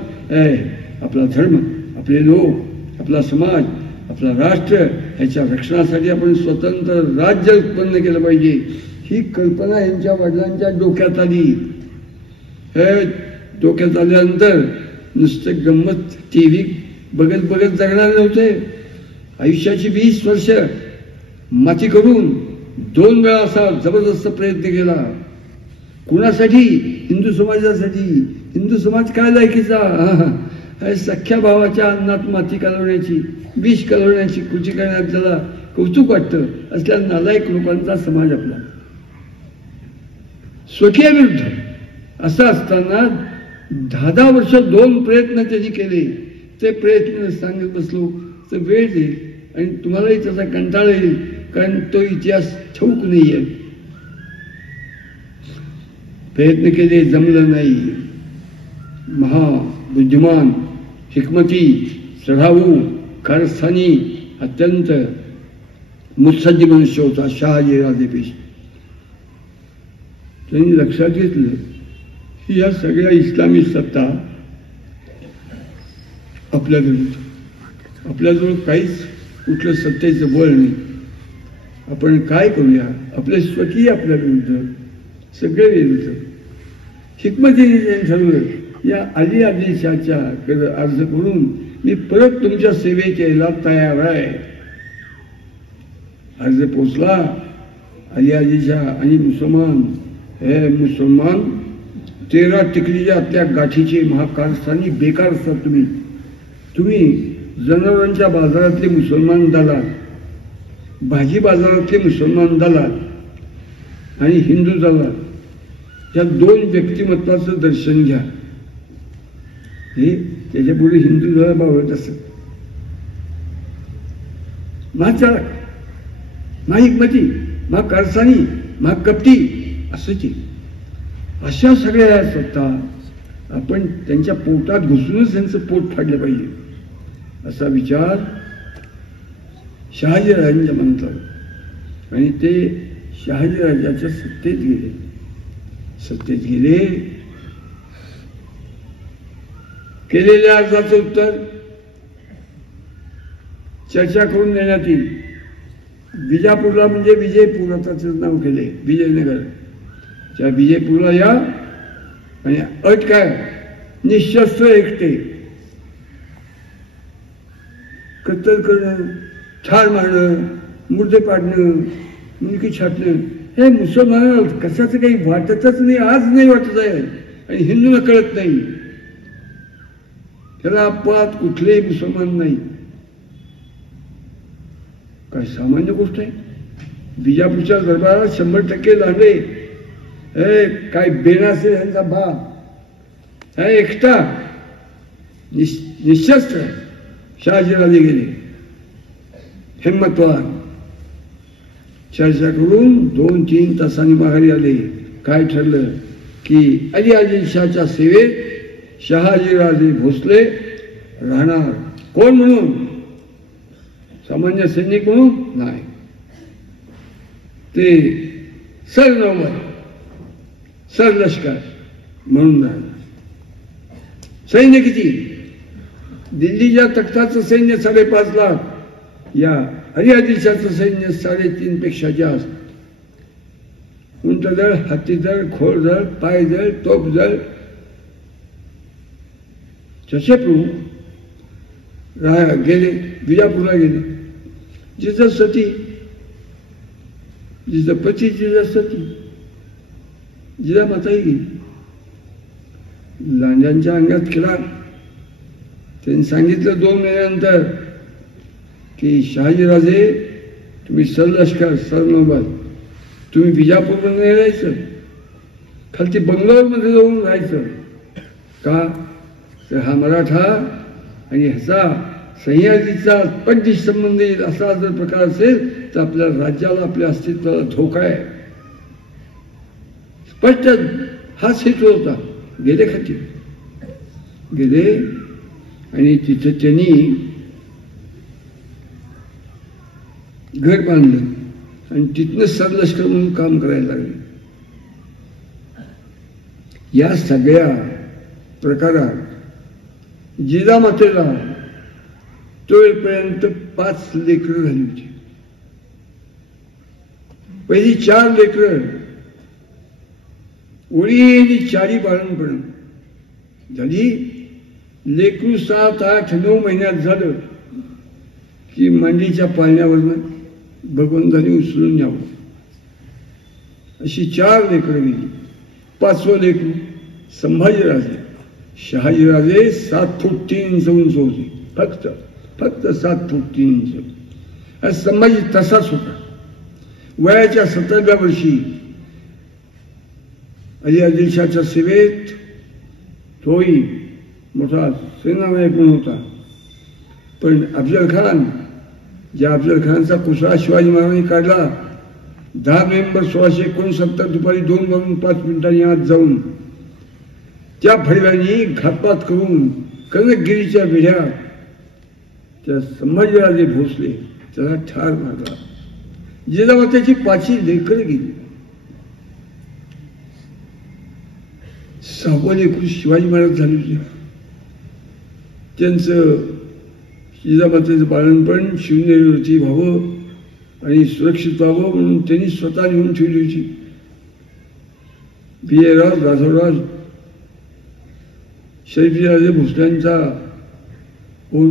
आपला धर्म, आपले लोक, आपला समाज, आपला राष्ट्र ह्याच्या रक्षणासाठी आपण स्वतंत्र राज्य उत्पन्न केलं पाहिजे. ही कल्पना यांच्या वडिलांच्या डोक्यात आली. हे डोक्यात आल्यानंतर नुसतं गंमत टीव्ही बघत बघत जगणार नव्हते. आयुष्याची 20 वर्ष माती करून 2 वेळा असा जबरदस्त प्रयत्न केला. कुणासाठी? हिंदू समाजासाठी. हिंदू समाज काय लायकीचा? सख्या भावाच्या अन्नात माती कालवण्याची, विष कालवण्याची कृती करण्यात त्याला कौतुक वाटतं असल्या नालायक लोकांचा समाज आपला स्वकीय विरुद्ध. असं असताना 10 वर्ष 2 प्रयत्न त्यांनी केले. ते प्रयत्न सांगत बसलो तर वेळ जाईल आणि तुम्हालाही त्याचा कंटाळा येईल, कारण तो इतिहास ठाऊक नाहीये. प्रयत्न केले, जमलं नाही. महाबुद्धिमान, हिकमती, चढाऊ, कारस्थानी, अत्यंत मुत्सद्दी मनुष्य होता शहाजीराजे पेशवे. त्यांनी लक्षात घेतलं की या सगळ्या इस्लामी सत्ता आपल्या विरुद्ध, आपल्याजवळ काहीच कुठलं सत्तेचं बळ नाही. आपण काय करूया? आपले स्वकीय आपल्या विरुद्ध, सगळे विरुद्ध. हिकमतीने ठरवलं या अली आदिलशाहच्या अर्ज करून मी परत तुमच्या सेवेत यायला तयार आहे. अर्ज पोचला. अली आदिलशाह आणि मुसलमान, हे मुसलमान 13 टिकलीच्या आपल्या गाठीचे महाकारस्थानी बेकार असतात. तुम्ही जनावरांच्या बाजारातले मुसलमान दलाल, भाजी बाजारातले मुसलमान दलाल आणि हिंदू दलाल या 2 व्यक्तिमत्वाचं दर्शन घ्या. हे त्याच्यापुढे हिंदू दलाल बावळत असत. महाचारक, महाहिकमती, महाकारस्थानी, महाकपटी असंच. अशा सगळ्या सत्ता आपण त्यांच्या पोटात घुसूनच त्यांचं पोट फाडलं पाहिजे असा विचार शहाजीराजांच्या मनात. आणि ते शहाजीराजाच्या सत्तेत गेले. केलेल्या अर्जाचं उत्तर चर्चा करून देण्यात येईल. विजापूरला, म्हणजे विजयपूर आताचं नाव केले, विजयनगर, त्या विजयपूरला या. आणि अट काय? निशस्त्र एकटे. कत्तल करणं, ठार मारणं, मुर्दे पाडणं, मुलगी छाटणं हे मुसलमानाला कशाचं काही वाटतच नाही. आज नाही वाटत आहे आणि हिंदूला कळत नाही. त्याला अपवाद कुठलेही मुसलमान नाही. काय सामान्य गोष्ट आहे? विजापूरच्या दरबारात 100% लांडे. काय बेनासे यांचा भाग एकटा निशस्त्र शहाजीराजे गेले. हिम्मतवान. चर्चा करून 2-3 तासांनी माघारी आले. काय ठरलं की अली आदिलशाहच्या सेवेत शहाजीराजे भोसले राहणार. कोण म्हणून? सामान्य सैनिक म्हणून नाही, ते सरनौबत, सरलष्कर म्हणून राहणार. सैन्य किती? दिल्लीच्या तख्ताचं सैन्य 5.5 लाख. या अली आदिलशाहचं सैन्य 3.5 पेक्षा जास्त. उंटदळ, हत्तीदळ, घोडदळ, पायदळ, तोफदळ जसे प्रभू गेले विजापूरला गेले, जिथं सती, जिथं पती जिथं सती, जिजामाताही गेली. लांजांच्या अंगात केला. त्यांनी सांगितलं 2 महिन्यानंतर की शहाजीराजे तुम्ही सरलष्कर सरनौबत तुम्ही विजापूरला नाही राहायचं, खालती बंगलोरमध्ये जाऊन राहायचं. का तर हा मराठा आणि ह्याचा सह्याद्रीचा पंडित संबंधित असा जर प्रकार असेल तर आपल्या राज्याला आपल्या अस्तित्वाला धोका आहे. स्पष्ट हाच हेतू होता. गेले खाती गेले आणि तिथं त्यांनी घर बांधलं आणि तिथनं सरलष्कर म्हणून काम करायला लागले. या सगळ्या प्रकारात जिजामातेला तोपर्यंत 5 लेकरं झाली होती. पहिली 4 लेकरं ओळीने 4ही बाळणपण झाली. लेकरू 7, 8, 9 महिन्यात झालं की मांडीच्या पाळण्यावरनं भगवंतांनी उचलून न्यावं. अशी 4 लेकरं गेली. 5वं लेकरू संभाजीराजे. शहाजीराजे 7 फूट 3 इंच उंच होते, फक्त 7 फूट 3 इंच. संभाजी तसाच होता. वयाच्या 17व्या वर्षी अली आदिलशाहच्या सेवेत तोही मोठा सेनानायक म्हणून होता. पण अफजल खान, ज्या अफजल खानचा पुसळा शिवाजी महाराजांनी काढला, 10 नोव्हेंबर 1669 दुपारी 2:05 आत जाऊन त्या फडव्यांनी घातपात करून कनकगिरीच्या वेढ्यात त्या संभाजीराजे भोसले त्याला ठार मारला. जिजामातेची 5ही लेकरं गेली. 6वं लेकरू शिवाजी महाराज झाले होते. त्यांचं जिजामातेचं बाळणपण शिवनेरीवरती व्हावं आणि सुरक्षित व्हावं म्हणून त्यांनी स्वतः नेऊन ठेवली होती. विजयराज राघवराज शरीफराजे भोसल्यांचा कोण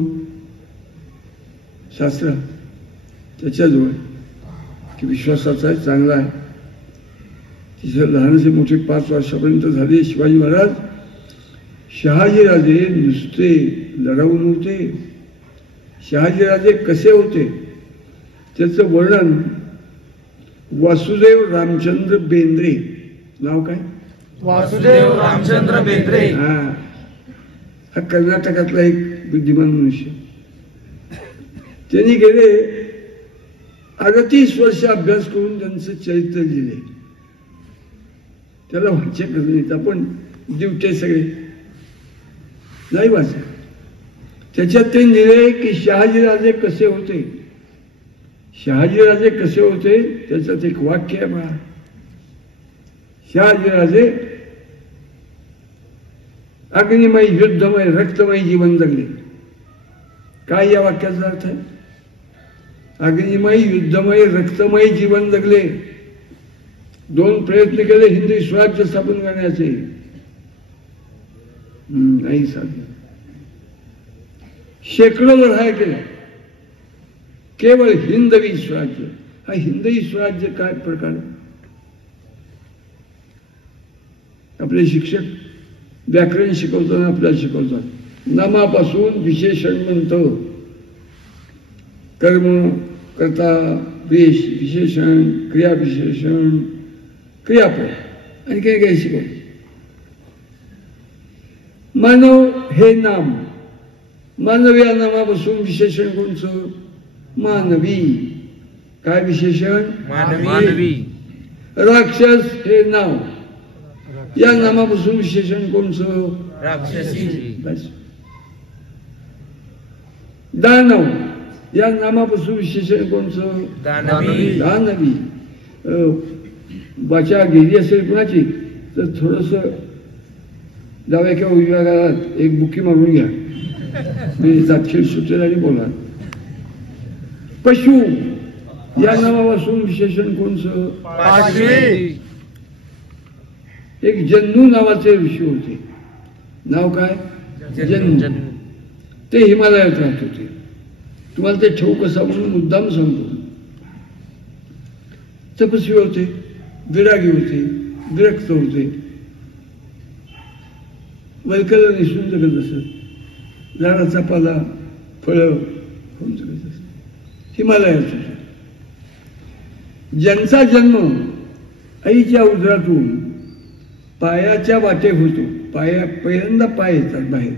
शास्त्र त्याच्याजवळ की विश्वासाचा आहे, चांगला आहे. तिथे लहानसे मोठे 5 वर्षापर्यंत झाले. शिवाजी महाराज शहाजीराजे नुसते लढाऊ नव्हते. शहाजीराजे कसे होते त्याचं वर्णन वासुदेव रामचंद्र बेंद्रे, नाव काय? वासुदेव रामचंद्र बेंद्रे. हा कर्नाटकातला एक बुद्धिमान मनुष्य. त्यांनी गेले 38 वर्ष अभ्यास करून त्यांचं चरित्र लिहिले. त्याला वाचक नाहीत, आपण दिवटे सगळे नाही वाचत. त्याच्यात ते लिहिले की शहाजीराजे कसे होते. शहाजीराजे कसे होते त्याच्यात एक वाक्य आहे बघा. शहाजीराजे अग्निमय युद्धमय रक्तमय जीवन जगले. काय या वाक्याचा अर्थ आहे? अग्निमय युद्धमय रक्तमय जीवन जगले. 2 प्रयत्न केले हिंदवी स्वराज्य स्थापन करण्याचे, नाही साधले. शेकडो लढाया केल्या केवळ हिंदवी स्वराज्य. हा हिंदवी स्वराज्य काय प्रकार? आपले शिक्षक व्याकरण शिकवताना आपल्याला शिकवतात नामापासून विशेषण म्हणतो. कर्म कर्ता वेश विशेषण क्रिया विशेषण क्रियापद आणि काही काही शिकवतो. मानव हे नाम, मानव या नामापासून विशेषण कोणचं? मानवी. काय विशेषण? मानवी. राक्षस हे नाव, या नामापासून विशेषण कोणचं? राक्षसी. दानव या नामापासून विशेषण कोणचं? दानवी. दानवी. वाचा गेली असेल कुणाची तर थोडस डाव्या किंवा उजव्या गालात एक बुकी मारून घ्या, मी तात्क्षण सुचेल आणि बोला. पशु या नावापासून विशेषण कोणचं? पाशवी. एक जन्नू नावाचे ऋषी होते. नाव काय? जन्म ते हिमालयात राहत होते. तुम्हाला ते ठाऊक असावं म्हणून मुद्दाम सांगतो. तपस्वी होते, विरागी होते, विरक्त होते, वल्कल निसून जगत असत, झाडाचा पाला फळं होऊन जगत असत. हिमालयात होते. ज्यांचा जन्म आईच्या उदरातून पायाच्या वाटे होतो, पहिल्यांदा पाय येतात बाहेर,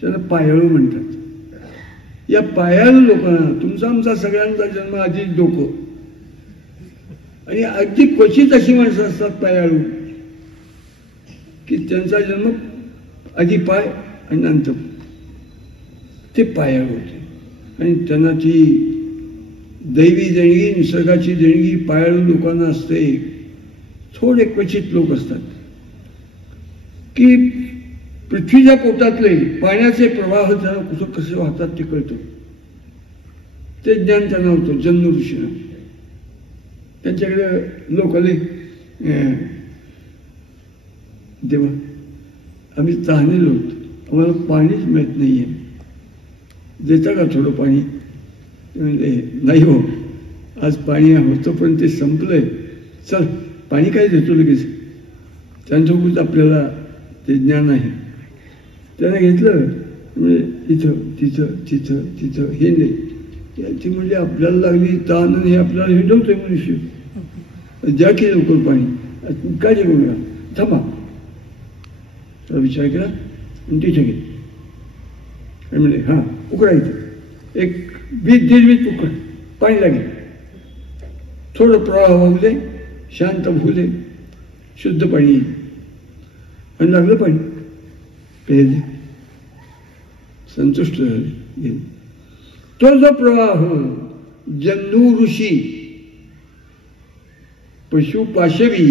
त्यांना पायाळू म्हणतात. या पायाळू लोकांना तुमचा आमचा सगळ्यांचा जन्म आधी डोकं, आणि अगदी क्वचित अशी माणसं असतात पायाळू की त्यांचा जन्म आधी पाय आणि नंतर ते पायाळू होते. आणि त्यांना ती दैवी देणगी, निसर्गाची देणगी पायाळू लोकांना असते. थोडे क्वचित लोक असतात की पृथ्वीच्या पोटातले पाण्याचे प्रवाह त्यांना कसे वाहतात ते कळतं. ते ज्ञान त्यांना होतं. जन्म ऋषीनं त्यांच्याकडे लोक आले, देवा आम्ही तहानेलो होतो, आम्हाला पाणीच मिळत नाहीये, देता का थोडं पाणी? ते म्हणले नाही हो, आज पाणी होतं पण ते संपलंय, चल पाणी काय देतो लगेच. त्यांच्यासोबत आपल्याला ते ज्ञान आहे. त्यानं घेतलं म्हणजे इथं तिथं तिथं तिथं हे नाही. ती म्हणजे आपल्याला लागली ताण, हे आपल्याला हिंडवतोय मनुष्य, द्या की लवकर पाणी, काय करू नका, थांबा. त्याला विचार केला आणि तिथे गेले आणि म्हणजे हां उकडायचं, एक 20-1.5 उकड पाणी लागेल, थोडं प्रवाह होऊ दे, शांत होऊ दे, शुद्ध पाणी येईल. आणि लागलं पाणी प्यायले, संतुष्ट झाले. तो जो प्रवाह जन्नू ऋषी, पशु पाशवी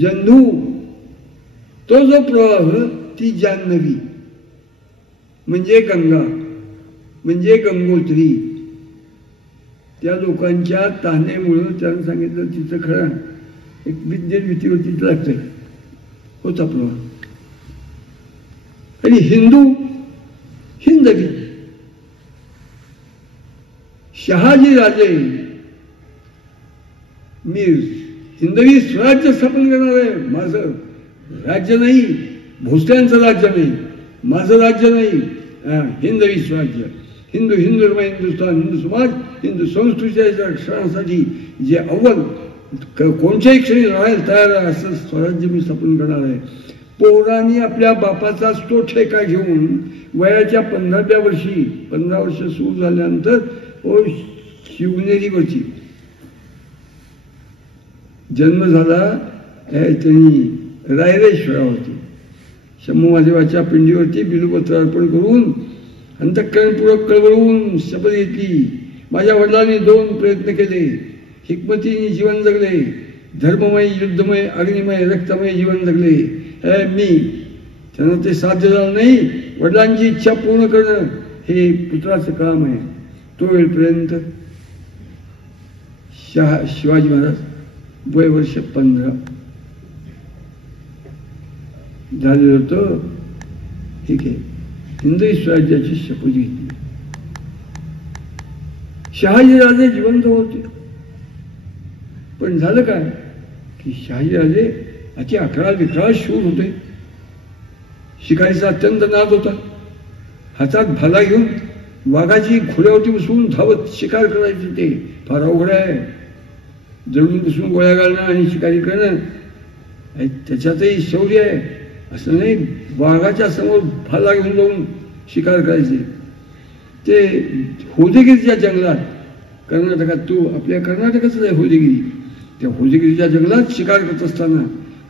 जन्नू, तो जो प्रवाह ती जान्हवी म्हणजे गंगा, म्हणजे गंगोत्री. त्या लोकांच्या तहानेमुळं त्यानं सांगितलं तिथं खरं एक विद्येवरती तिथं लागतंय होता प्रवाह. आणि हिंदू हिंदवी, शहाजी राजे, मी हिंदवी स्वराज्य स्थापन करणार आहे, माझं राज्य नाही, भोसल्यांचं राज्य नाही, माझं राज्य नाही, हिंदवी स्वराज्य. हिंदू हिंदुर्मय हिंदुस्थान, हिंदू समाज, हिंदू संस्कृतीच्या रक्षणासाठी जे अव्वल कोणत्याही क्षणी राहायला तयार आहे असं स्वराज्य मी स्थापन करणार आहे. पोरांनी आपल्या बापाचा तो ठेका घेऊन वयाच्या 15व्या वर्षी, 15 वर्ष सुरू झाल्यानंतर शिवनेरीवरची जन्म झाला. त्यांनी रायरेश्वरावरती शंभू महादेवाच्या पिंडीवरती बिलूपत्र अर्पण करून अंतःकरणपूर्वक कळवळून शपथ घेतली. माझ्या वडिलांनी 2 प्रयत्न केले, हिकमतीने जीवन जगले, धर्ममय, युद्धमय, अग्निमय, रक्तमय जीवन जगले. मी त्यांना ते साध्य झालं नाही. वडिलांची इच्छा पूर्ण करणं हे पुत्राचं काम आहे. तो वेळपर्यंत शिवाजी महाराज वय वर्ष 15 झालेलं होतं. ठीक आहे, हिंदवी स्वराज्याची शपथ घेतली. शहाजीराजे जिवंत होते, पण झालं काय की शहाजीराजे अति अकराळ शूर होते. शिकारीचा अत्यंत नाद होता. हातात भाला घेऊन वाघाची खोड्यावरती बसून धावत शिकार करायचे. ते फार अवघड आहे. जळून बसून गोळ्या घालणं आणि शिकारी करणं त्याच्यातही शौर्य आहे. असं नाही, वाघाच्या समोर भाला घेऊन जाऊन शिकार करायचे. ते होदेगिरीच्या जंगलात, कर्नाटकात, तो आपल्या कर्नाटकाच आहे होदेगिरी, त्या होदेगिरीच्या जंगलात शिकार करत असताना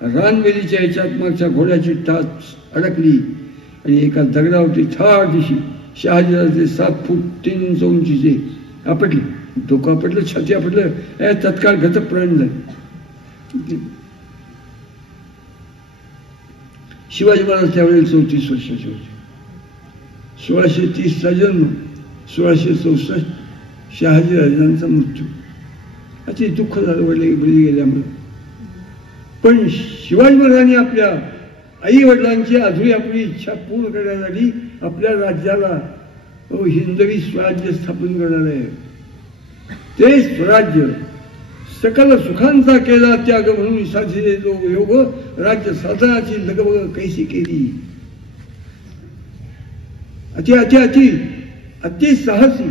रानवेलीच्या याच्यात मागच्या घोड्याची टाच अडकली आणि एका दगडावरती थाट दिशी शहाजीराजे 7 फूट 3 इंच उंचीचे आपटले. डोकं आपटलं, छाती आपटलं, तत्काळ घटप्राण झाले. शिवाजी महाराज त्यावेळेला 34 वर्षाचे होते. 1630चा जन्म, 1664 शहाजीराजांचा मृत्यू. अति दुःख झालं वडील गेल्यामुळे. पण शिवाजी महाराजांनी आपल्या आई वडिलांची अधुरी आपली इच्छा पूर्ण करण्यासाठी आपल्या राज्याला हिंदवी स्वराज्य स्थापन करणार आहे. ते स्वराज्य सकल सुखांचा केला त्याग म्हणून साधिले जो योग राज्य साधनाची लगबग कैसी केली. अति अति अति अति साहसी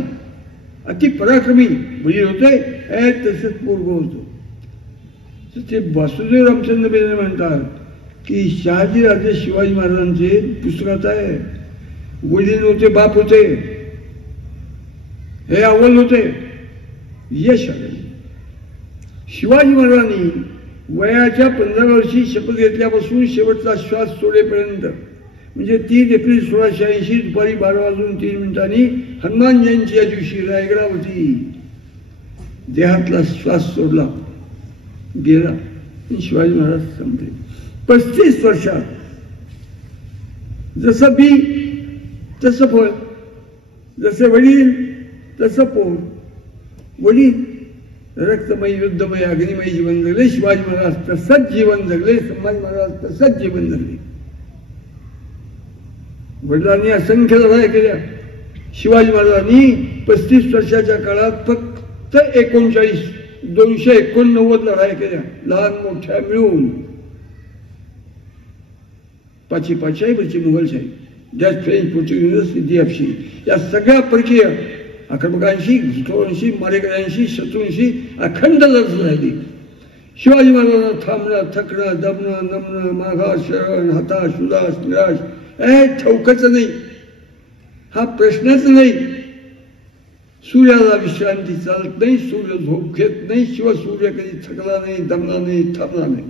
अति पराक्रमी वडील होते तसंच पोरग होतो. ते वासुदेव रामचंद्र बेले म्हणतात की शहाजी राजे शिवाजी महाराजांचे पुस्तकात आहे. वडील होते, बाप होते, हे अव्वल होते, यश आले. शिवाजी महाराजांनी वयाच्या 15 वर्षी शपथ घेतल्यापासून शेवटचा श्वास सोडेपर्यंत म्हणजे 3 एप्रिल 1680 दुपारी 12:03 हनुमान जयंती या दिवशी रायगडावरती देहातला श्वास सोडला गेला. शिवाजी महाराज संपले. 35 वर्षात जसं बी तसं फळ, जसे वडील तसं पोर. वडील रक्तमय युद्धमय अग्निमय जीवन जगले, शिवाजी महाराज तसंच जीवन जगले, संभाजी महाराज तसंच जीवन जगले. वडिलांनी असंख्य लढाया केल्या. शिवाजी महाराजांनी 35 वर्षाच्या काळात फक्त 289 लढाया केल्या, लहान मोठ्या मिळून. पाचशेवरची मुघलशाही, डच, फ्रेंच, पोर्तुगीज, सिद्धी, या सगळ्या परकीय आक्रमकांशी, घुसखोरांशी, मारेकऱ्यांशी, शत्रूंशी अखंड लढत राहिली. शिवाजी महाराजांना थांबणं, थकणं, दमणं, नमणं, माघार, शरण, हताश, उदास, निराश ठाऊकच नाही. हा प्रश्नच नाही. सूर्याला विश्रांती चालत नाही, सूर्य झोप घेत नाही, शिव सूर्य कधी थकला नाही, दमला नाही, थांबला नाही.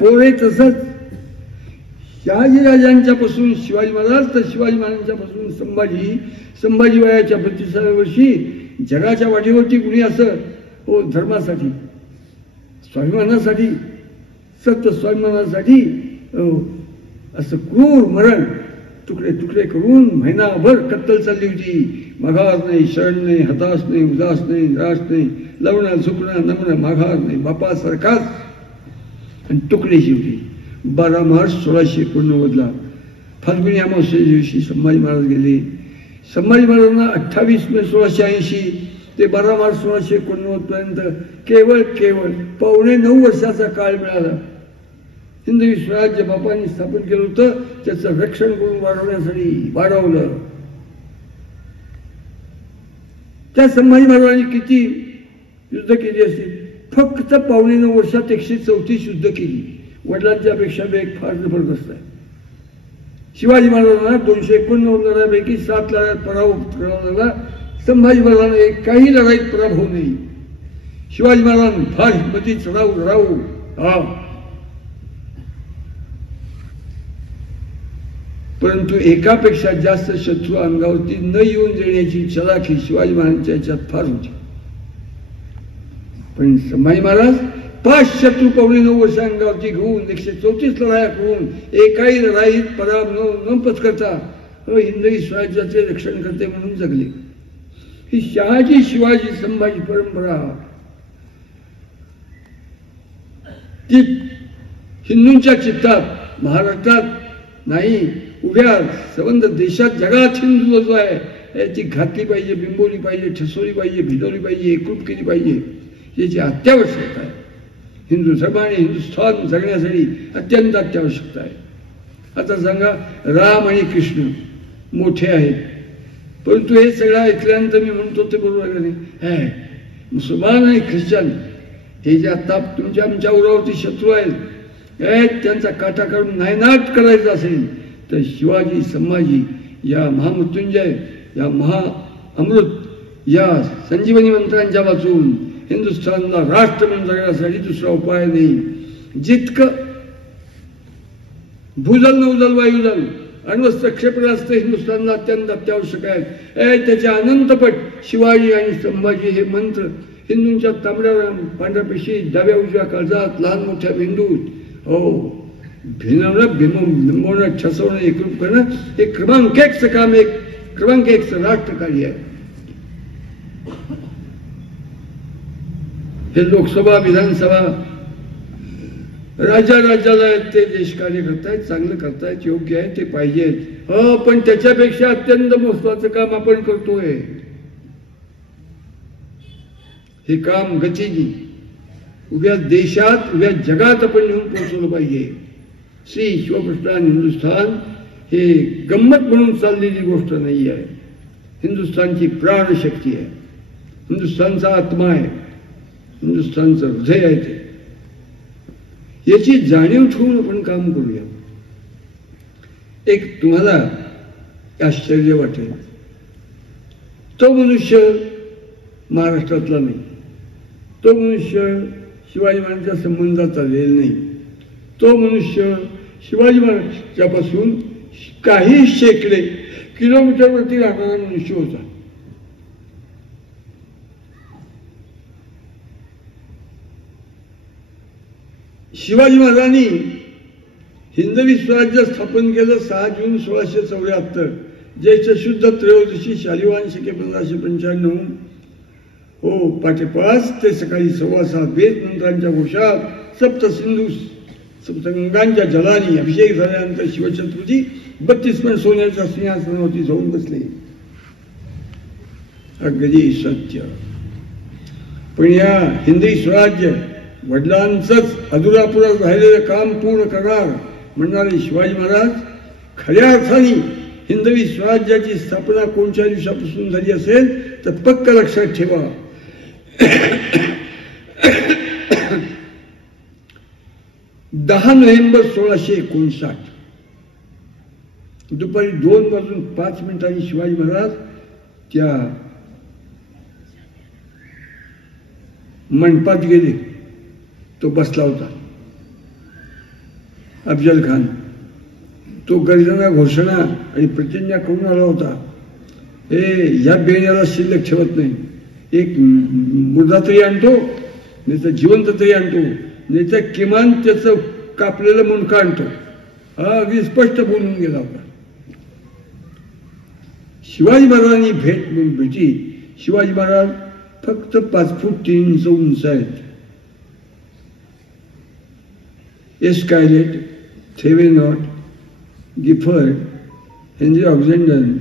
पोरे तसंच शहाजी राजांच्या पासून शिवाजी महाराज तर शिवाजी महाराजांच्या पासून संभाजी वयाच्या 32व्या वर्षी जगाच्या वाटेवरती कुणी असं धर्मासाठी, स्वाभिमानासाठी, सत्य स्वाभिमानासाठी असं क्रूर मरण तुकडे तुकडे करून महिनाभर कत्तल चालली होती. माघार नाही, शरण नाही, हताश नाही, उदास नाही, निराश नाही, लवणं झुकणं, नमणं, माघार नाही, बापासारखाच. आणि तुकडेची होती. 12 मार्च 1689 फाल्गुनी अमावस्ये दिवशी संभाजी महाराज गेले. संभाजी महाराजांना 28 मे 1680 ते 12 मार्च 1689 पर्यंत केवळ 9.25 वर्षाचा काळ मिळाला. हिंदवी स्वराज्य बापांनी स्थापन केलं होतं, त्याचं रक्षण करून वाढवण्यासाठी वाढवलं. त्या संभाजी महाराजांनी किती युद्ध केली असतील? फक्त 9.25 वर्षात 134 युद्ध केली. वडिलांच्या पेक्षा वेग फार जबरदस्त आहे. शिवाजी महाराजांना 289 लढाईपैकी 7 लढाईत पराभव करावा लागला. संभाजी महाराजांना एकाही लढाईत पराभव नाही. शिवाजी महाराजांना फार हिंमती चढाऊ हा. परंतु एकापेक्षा जास्त शत्रू अंगावरती न येऊन देण्याची चलाखी शिवाजी महाराजांच्या याच्यात फार होती. पण संभाजी महाराज 5 शत्रू 9.25 वर्ष अंगावरती घेऊन 134 लढाया करून एकाही लढाईत पराभव न पत्करता हिंदवी स्वराज्याचे रक्षण करते म्हणून जगले. ही शहाजी शिवाजी संभाजी परंपरा ती हिंदूंच्या चित्तात, महाराष्ट्रात नाही, उभ्या संबंध देशात, जगात हिंदू जो आहे ती घातली पाहिजे, बिंबवली पाहिजे, ठसवली पाहिजे, भिजवली पाहिजे, एकरूप केली पाहिजे. याची अत्यावश्यकता आहे. हिंदू धर्माने हिंदुस्थान जगण्यासाठी अत्यंत अत्यावश्यकता आहे. आता सांगा, राम आणि कृष्ण मोठे आहेत, परंतु हे सगळं ऐकल्यानंतर मी म्हणतो ते बरोबर नाही. मुसलमान आणि ख्रिश्चन हे जे आता तुमच्या आमच्या उरावरती शत्रू आहेत त्यांचा काटा काढून नायनाट करायचा असेल तर शिवाजी संभाजी या महामृत्युंजय, या महाअमृत, या संजीवनी मंत्रांच्या वाचून हिंदुस्थानला राष्ट्र म्हणून जगण्यासाठी दुसरा उपाय नाही. जितकं भूजल, नौदल, वायुदल, अण्वस्त्र, क्षेपणास्त्र हिंदुस्थानला अत्यंत अत्यावश्यक आहेत. त्याच्या अनंतपट शिवाजी आणि संभाजी हे मंत्र हिंदूंच्या तांबड्या पांढऱ्या पेशी, डाव्या उजव्या काळजात, लहान मोठ्या मेंदूत भिनवणं, बिंबवणं, ठसवणं, एकरूप करणं हे क्रमांक 1चं काम, क्रमांक 1चं राष्ट्रकार्य आहे. हे लोकसभा, विधानसभा राज्याला ते देशकार्य करतायत, चांगलं करतायत, योग्य आहे, ते पाहिजेत. पण त्याच्यापेक्षा अत्यंत महत्वाचं काम आपण करतोय. हे काम गतीने उभ्या देशात, उभ्या जगात आपण नेऊन पोहोचवलं पाहिजे. श्री शिवप्रस्थान हिंदुस्थान हे गंमत म्हणून चाललेली गोष्ट नाही आहे. हिंदुस्थानची प्राणशक्ती आहे, हिंदुस्थानचा आत्मा आहे, हिंदुस्थानचं हृदय आहे. ते याची जाणीव ठेवून आपण काम करूया. एक तुम्हाला आश्चर्य वाटेल, तो मनुष्य महाराष्ट्रातला नाही, तो मनुष्य शिवाजी महाराजांच्या संबंधात आलेला नाही, तो मनुष्य शिवाजी महाराजांपासून काही शेकडे किलोमीटरवरती राहणारा मनुष्य होता. शिवाजी महाराजांनी हिंदवी स्वराज्य स्थापन केलं 6 जून 1674, ज्येष्ठ शुद्ध त्रयोदशी शालिवान शके 1595. हो, पाटे 5 ते सकाळी 6:15 वेद मंत्रांच्या घोषात सप्तसिंधू सप्तगंगांच्या जलानी अभिषेक झाल्यानंतर शिवछत्रपती 32 पण सोन्याच्या सिंहासनावरती जाऊन बसले. अगदी सत्य. पण या हिंदवी स्वराज्य वडिलांचंच अधुरापुरा राहिलेलं काम पूर्ण करणार म्हणणारे शिवाजी महाराज खऱ्या अर्थाने हिंदवी स्वराज्याची स्थापना कोणत्या दिवसापासून झाली असेल तर पक्क लक्षात ठेवा. 10 नोव्हेंबर 1659 दुपारी 2:05 शिवाजी महाराज त्या मंडपात गेले. तो बसला होता. अफजल खान तो गर्जना घोषणा आणि प्रतिज्ञा करून आला होता. या बेण्याला शिल्लक ठेवत नाही. एक मुर्दा तरी आणतो, नाही तर जिवंत तरी आणतो, नाही तर किमान त्याचं कापलेलं मुंडकं आणतो. हा अगदी स्पष्ट बोलून गेला होता. शिवाजी महाराजांनी भेटी. शिवाजी महाराज फक्त 5 फूट 3 इंच उंच आहेत. एस्कायलेट, थेवेनॉट, गिफर्ड, हेनरी ऑक्झेंडन,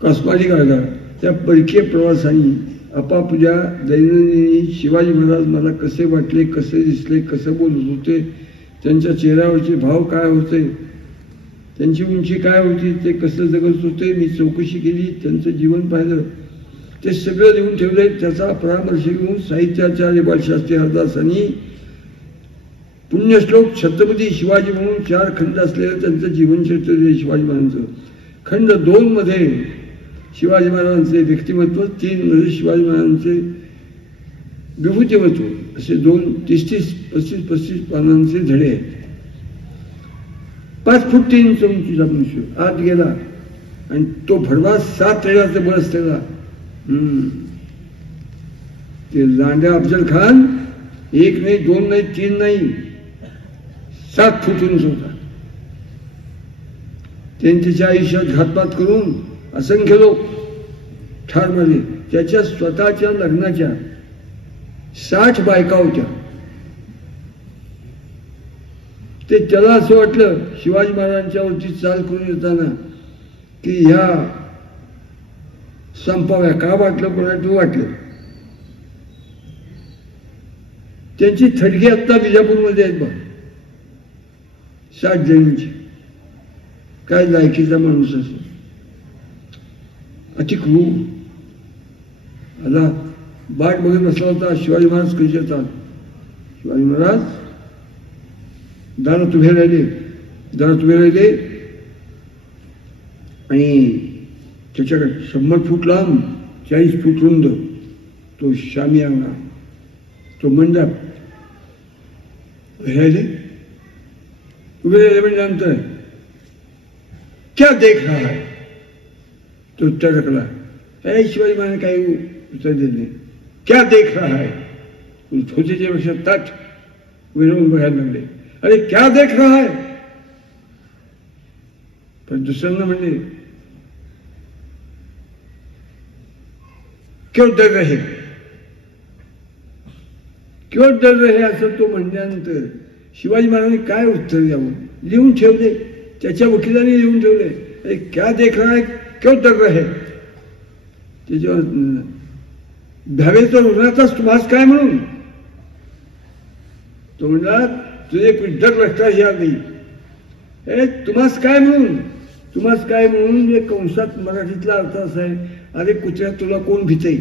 कॉस्माडी गार्डर त्या परकीय प्रवासांनी आपापल्या दैनंदिनी शिवाजी महाराज मला कसे वाटले, कसे दिसले, कसं बोलत होते, त्यांच्या चेहऱ्यावरचे भाव काय होते, त्यांची उंची काय होती, ते कसं जगत होते, मी चौकशी केली, त्यांचं जीवन पाहिलं, ते सगळं लिहून ठेवले. त्याचा परामर्श घेऊन साहित्याचार्य बाळशास्त्री हरदासांनी पुण्यश्लोक छत्रपती शिवाजी म्हणून 4 खंड असलेलं त्यांचं जीवनचरित्र शिवाजी महाराजांचं. खंड 2 मध्ये शिवाजी महाराजांचे व्यक्तिमत्व, 3 मध्ये शिवाजी महाराजांचे विभूतिमत्व, असे 2 30 35 पानांचे धडे आहेत. 5 फूट 3 इंच उंचीचा मनुष्य आत गेला आणि तो भडवा 7 वेळाचा बस त्याला. ते लांड्या अफजल खान 1 नाही, 2 नाही, 3 नाही, 7 फूट उंच होता. त्यांच्या आयुष्यात घातपात करून असंख्य लोक ठार मारले. त्याच्या स्वतःच्या लग्नाच्या 60 बायका होत्या. ते त्याला असं वाटलं शिवाजी महाराजांच्यावरती चाल करून येताना की ह्या संपाव्या. का वाटलं, कोणाला वाटलं. त्यांची थडगी आत्ता बिजापूरमध्ये आहेत बघ, 60 जणींची. काय लायकीचा माणूस असेल. अति क्रूर. आता बाट बघत बसला होता. शिवाजी महाराज कसे येतात. शिवाजी महाराज दारात उभे राहिले आणि त्याच्याकडे 100 फूट लांब 40 फूट रुंद तो शामियाना, तो मंडप. उभे राहिले म्हणजे नंतर क्या देख रहा है, तो उत्तर रखला. शिवाजी महाराज काही उत्तर दिले नाही. क्या देख रहा है, छोटेच्या पेक्षा ताट उभे राहून बघायला लागले. अरे क्या देख रहा है. पण दुसऱ्यांना म्हणजे क्यों डर रहे. क्यों डर रहे असं तो म्हणल्यानंतर शिवाजी महाराजांनी काय उत्तर द्यावं? लिहून ठेवले, त्याच्या वकिलांनी लिहून ठेवले. अरे क्या देख रहा है, क्यों डर रहे? त्याच्यावर धावेचा उन्हाचाच तुम्हास काय म्हणून? तो म्हणला तुझे कुछ डर लगता या नाही. ए तुम्हास काय म्हणून? तुम्हास काय म्हणून एक कंसात मराठीतला अर्थ असा आहे, अरे कुत्र्या तुला कोण भीते?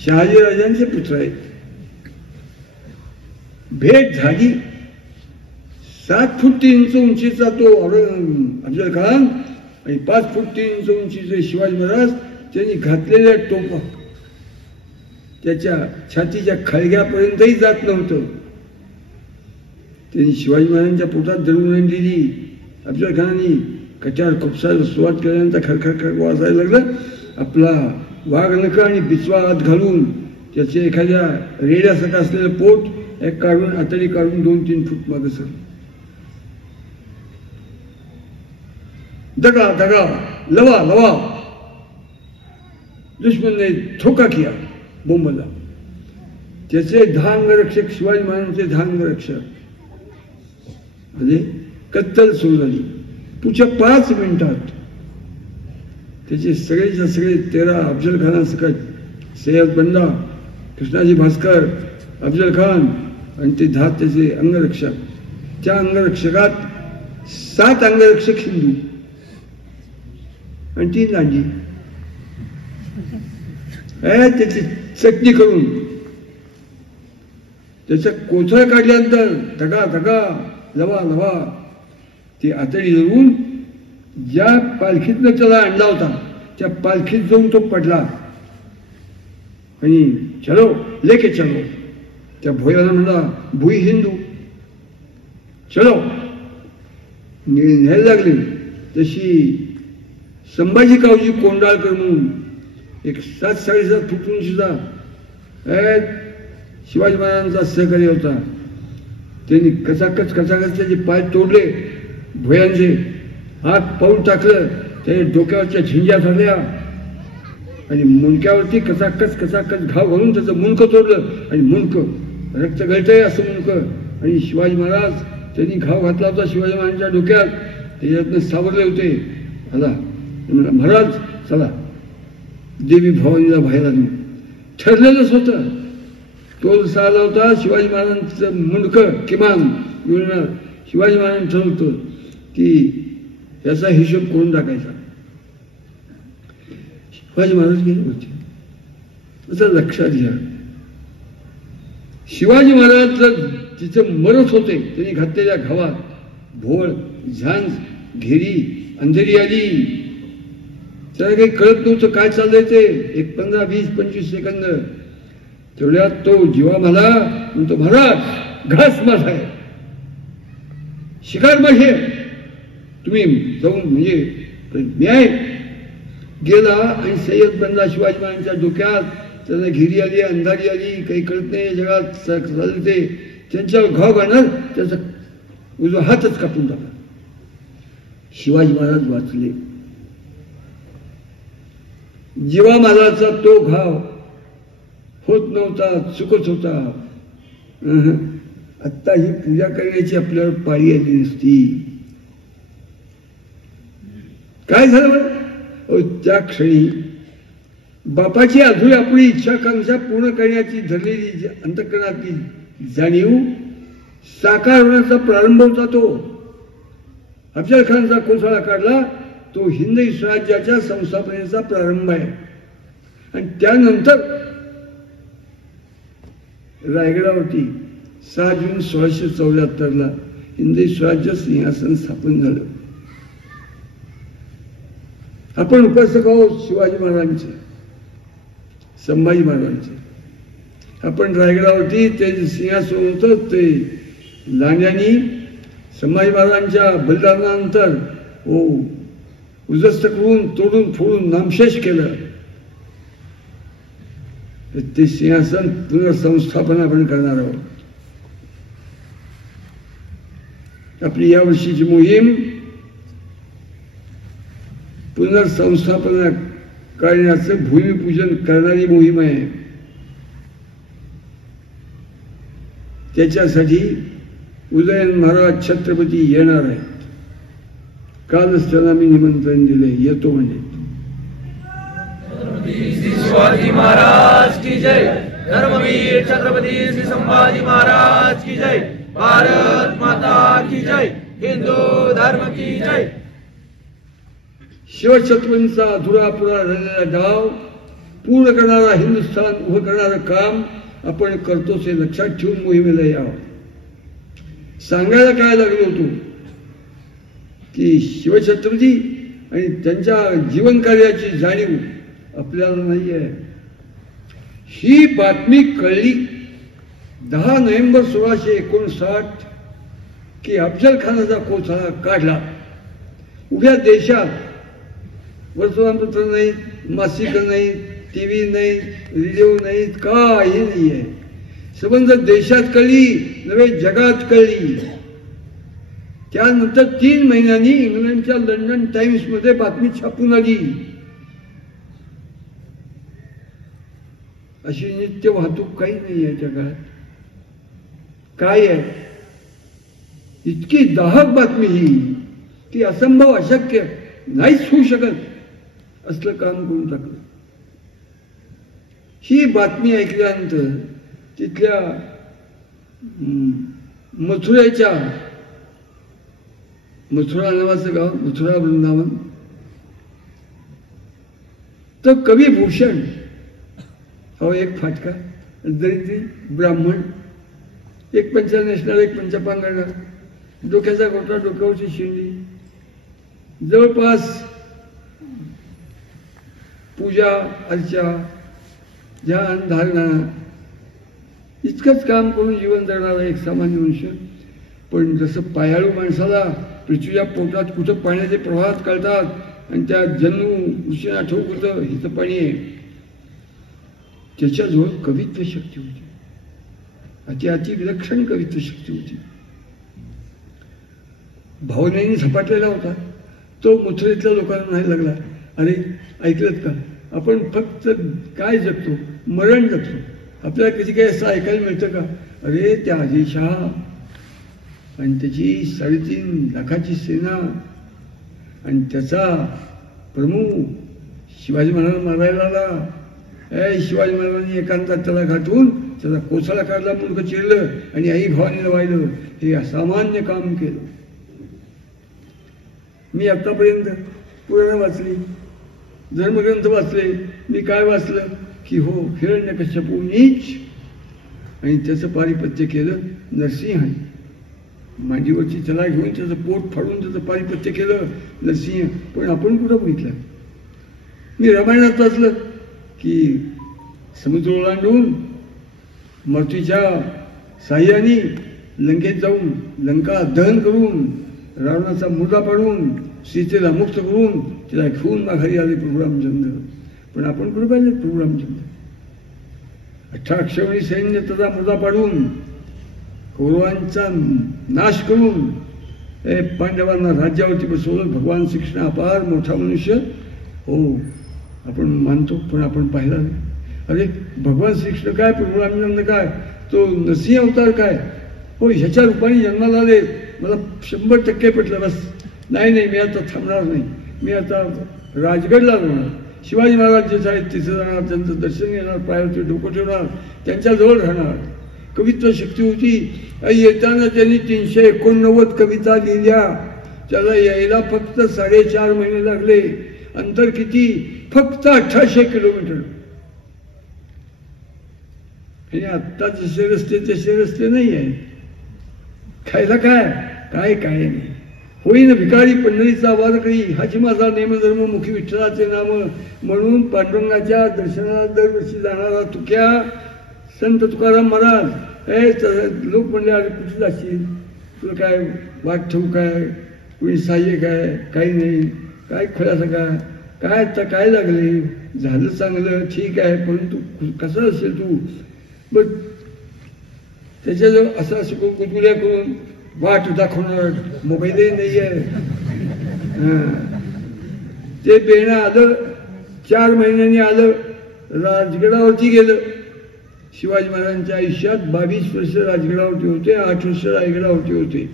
शहाजी राजांचे पुत्र आहेत. भेट झाली. 7 फूट 3 इंच उंचीचा तो अफजल खान आणि 5 फूट 3 इंच उंचीचे शिवाजी महाराज त्यांनी घातलेल्या टोपा त्याच्या छातीच्या खळग्यापर्यंतही जात नव्हतं. त्यांनी शिवाजी महाराजांच्या पोटात दळून आणलेली अफजल खानाने कट्यार खुपसायला सुरुवात केल्यानंतर खरखर वाजायला लागलं. आपला वाघ नख आणि बिचवा हात घालून त्याचे एखाद्या रेड्यासारखं असलेलं पोट एक काढून आतडी काढून 2-3 फूट मागे सर. दगा दगा लवा लवा दुश्मन ने धोका किया बोंबला. त्याचे 10 अंगरक्षक शिवाजी महाराजांचे 10 अंगरक्षक म्हणजे कत्तल सुरू झाली. पुढच्या 5 मिनिटात त्याचे सगळेच्या सगळे 13 अफजल खानासकट सय्यद बंदा, कृष्णाजी भास्कर, अफजल खान आणि ते 10 त्याचे अंगरक्षक. त्या अंगरक्षकात 7 अंगरक्षक हिंदू आणि 3 लांजी. त्याची चटणी करून त्याचा कोथळा काढल्यानंतर धगा धगा लवा लवा ती आतडी धरून ज्या पालखीतनं त्याला आणला होता त्या पालखीत जाऊन तो पडला आणि चलो लेके चलो. त्या भोयाला म्हणला भुई हिंदू चलो. न्यायला लागले. तशी संभाजी कावजी कोंडाळकर म्हणून एक 7-7.5 फूट उंचीचा शिवाजी महाराजांचा सहकारी होता. त्यांनी कचाकच त्याचे पाय तोडले भोयांचे, हात पाऊल टाकलं, त्याने डोक्यावरच्या झिंज्या झाल्या आणि मुंडक्यावरती कचाकच घाव घालून त्याचं मुंडकं तोडलं आणि मुंडकं रक्त गळतंय असं मुंडकं. आणि शिवाजी महाराज त्यांनी घाव घातला होता शिवाजी महाराजांच्या डोक्यात, त्याच्यातनं सावरले होते. आला महाराज चला देवी भवानीला बाहेर आणू. ठरलेलंच होतं. तो जसा आला होता शिवाजी महाराजांचं मुंडकं किमान मिळणार. शिवाजी महाराजांनी ठरवतं की याचा हिशोब करून टाकायचा. शिवाजी महाराज गेले होते. असं लक्षात घ्या, शिवाजी महाराज जर तिथे मरत होते त्यांनी घातलेल्या घावात भोळ, झांज, घेरी, अंधेरी आली, त्याला काही कळत नव्हतं काय चाललंय ते. एक 15, 20, 25 सेकंद तेवढ्यात तो जीवा मला म्हणतो महाराज घास माझा आहे, शिकार माझी आहे, तुम्ही जाऊन म्हणजे न्याय. गेला आणि सय्यद बंदा शिवाजी महाराजांच्या डोक्यात त्यांना घेरी आली, अंधारी आली, काही कळत नाही जगात चालले ते. त्यांच्यावर घाव घालणार, त्याचा उजवा हातच कापून टाकला. शिवाजी महाराज वाचले. जीवा महाराजाचा तो घाव होत नव्हता, चुकत होता. आत्ता ही पूजा करण्याची आपल्यावर पाळी आली नसती. काय झालं? त्या क्षणी बापाची अधुरी आपली इच्छाकांक्षा पूर्ण करण्याची धरलेली अंतःकरणातली जाणीव साकार होण्याचा प्रारंभ होता. तो अफजल खानचा कोसळा काढला, तो हिंदवी स्वराज्याच्या संस्थापनेचा प्रारंभ आहे. आणि त्यानंतर रायगडावरती 6 जून 1674 हिंदवी स्वराज्य सिंहासन स्थापन झालं. आपण उपासक आहोत शिवाजी महाराजांचे, संभाजी महाराजांचे. आपण रायगडावरती ते सिंहासन होतं ते लांड्यांनी संभाजी महाराजांच्या बलिदानानंतर उद्ध्वस्त करून तोडून फोडून नामशेष केलं. ते सिंहासन पुनर्संस्थापन आपण करणार आहोत. आपली यावर्षीची मोहीम पुनर्संस्थापना करण्याचं भूमिपूजन करणारी मोहीम आहे. त्याच्यासाठी उदयन महाराज छत्रपती येणार आहेत. कालच त्यांना मी निमंत्रण दिले, येतो म्हणजे. शिवाजी महाराज की जय. धर्मवीर छत्रपती श्री संभाजी महाराज की जय. भारत माता की जय. हिंदू धर्म की जय. शिवछत्रपतींचा अधुरापुरा झालेला डाव पूर्ण करणारा, हिंदुस्थान उभं करणारं काम आपण करतोच हे लक्षात ठेवून मोहिमेला यावं. सांगायला काय लागलो होतो की शिवछत्रपती आणि त्यांच्या जीवन कार्याची जाणीव आपल्याला नाही आहे. ही बातमी कळली 10 नोव्हेंबर 1659 की अफजल खानाचा कोथळा काढला. उभ्या देशात वर्तमानपत्र नाहीत, मासिक नाहीत, टीव्ही नाहीत, रेडिओ नाहीत, काही नाही आहे. संबंध देशात कळली, नव्हे जगात कळली. त्यानंतर 3 महिन्यांनी इंग्लंडच्या लंडन टाइम्समध्ये बातमी छापून आली. अशी नित्य वाहतूक काही नाही आहे जगात. काय आहे इतकी दाहक बातमी ही की असंभव, अशक्य, नाहीच होऊ शकत असलं काम करून टाकलं. ही बातमी ऐकल्यानंतर तिथल्या मथुरा नावाचं गाव, मथुरा वृंदावन, तर कवी भूषण हा एक फाटका दरिद्री ब्राह्मण, एक पंचा नेसणार, एक पंचपांगणा, डोक्याचा गोटा, डोक्यावरची शिंडी, जवळपास पूजा अर्चा, ध्यान धारणा इतकंच काम करून जीवन जगणारा एक सामान्य मनुष्य. पण जसं पायाळू माणसाला पृथ्वीच्या पोटात कुठं पाण्याचे प्रवाहात कळतात आणि त्या जन्म ऋषींना ठाऊक होतं हिचं पाणी आहे, त्याच्याजवळ कवित्व शक्ती होती, अति विलक्षण कवित्व शक्ती होती. भावनेने झपाटलेला होता तो. मथुरेतल्या लोकांना नाही लागला. अरे ऐकलत का, आपण फक्त काय जगतो, मरण जगतो, आपल्याला कधी काही असं ऐकायला मिळतं का? अरे त्या आदिलशहा आणि त्याची 3.5 लाखाची सेना आणि त्याचा प्रमुख शिवाजी महाराज मारायला आला. शिवाजी महाराजांनी एकांतात त्याला गाठून त्याचा कोसळा काढला, मुलगा चिरलं आणि आई भवानीला वाहिलं. हे असामान्य काम केलं. मी आतापर्यंत पुराणं वाचली, धर्मग्रंथ वाचले, मी काय वाचलं की हो हिरण्यकश्यपू नीच आणि त्याचं पारिपत्य केलं नरसिंहाने. मांडीवरची चला घेऊन त्याचं पोट फाडून त्याचं पारिपत्य केलं नरसिंह. पण आपण कुठं बघितलं? मी रामायणात वाचलं की समुद्र ओलांडून मृत्यूच्या साह्याने लंकेत जाऊन लंका दहन करून रावणाचा मुर्दा पाडून सीतेला मुक्त करून तिला घेऊन माघारी आले प्रभू रामचंद्र. पण आपण कुठं पाहिले प्रभू रामचंद्र? 18 अक्षौहिणी सैन्य त्याचा मुर्दा पाडून कौरवांचा नाश करून पांडवांना राज्यावरती बसवलं. भगवान श्रीकृष्ण अपार मोठा मनुष्य हो आपण मानतो, पण आपण पाहिला नाही. अरे भगवान श्रीकृष्ण काय, प्रभू रामचंद्र काय, तो नरसिंह अवतार काय, हो ह्याच्या रूपाने जन्माला आले. मला 100% पटलं. बस नाही मी आता थांबणार नाही, मी आता राजगडला जाणार. शिवाजी महाराज जे आहेत तिथे जाणार, त्यांचं दर्शन घेणार, पायावरती डोकं ठेवणार, त्यांच्याजवळ राहणार. कवित्व शक्ती होती. येताना त्यांनी 389 कविता लिहिल्या. त्याला यायला फक्त 4.5 महिने लागले. अंतर किती? फक्त 1800 किलोमीटर. आणि आत्ता जसे रस्ते तसे रस्ते नाही आहे. खायला काय नाही. होईन भिकारी पंढरीचा वारकरी, हाची माझा नेमधर्म, मुखी विठ्ठलाचे नाम, म्हणून पांडुरंगाच्या दर्शनाला दरवर्षी जाणारा तुक्या संत तुकाराम महाराज. लोक म्हणले अरे कुठे जाशील, तुला काय वाट ठेवू, काय कुणी सहाय्य काय, काही नाही, काय खोळ्याचं काय आता काय लागले, झालं चांगलं ठीक आहे, परंतु कसं असेल तू बट त्याच्याजवळ असं शिकून गुदगुल्या करून वाट दाखवणार मोबाईलही नाही आहे. ते बेणं आलं, 4 महिन्यांनी आलं, राजगडावरती गेलं. शिवाजी महाराजांच्या आयुष्यात 22 वर्ष राजगडावरती होते, 8 वर्ष रायगडावरती होते.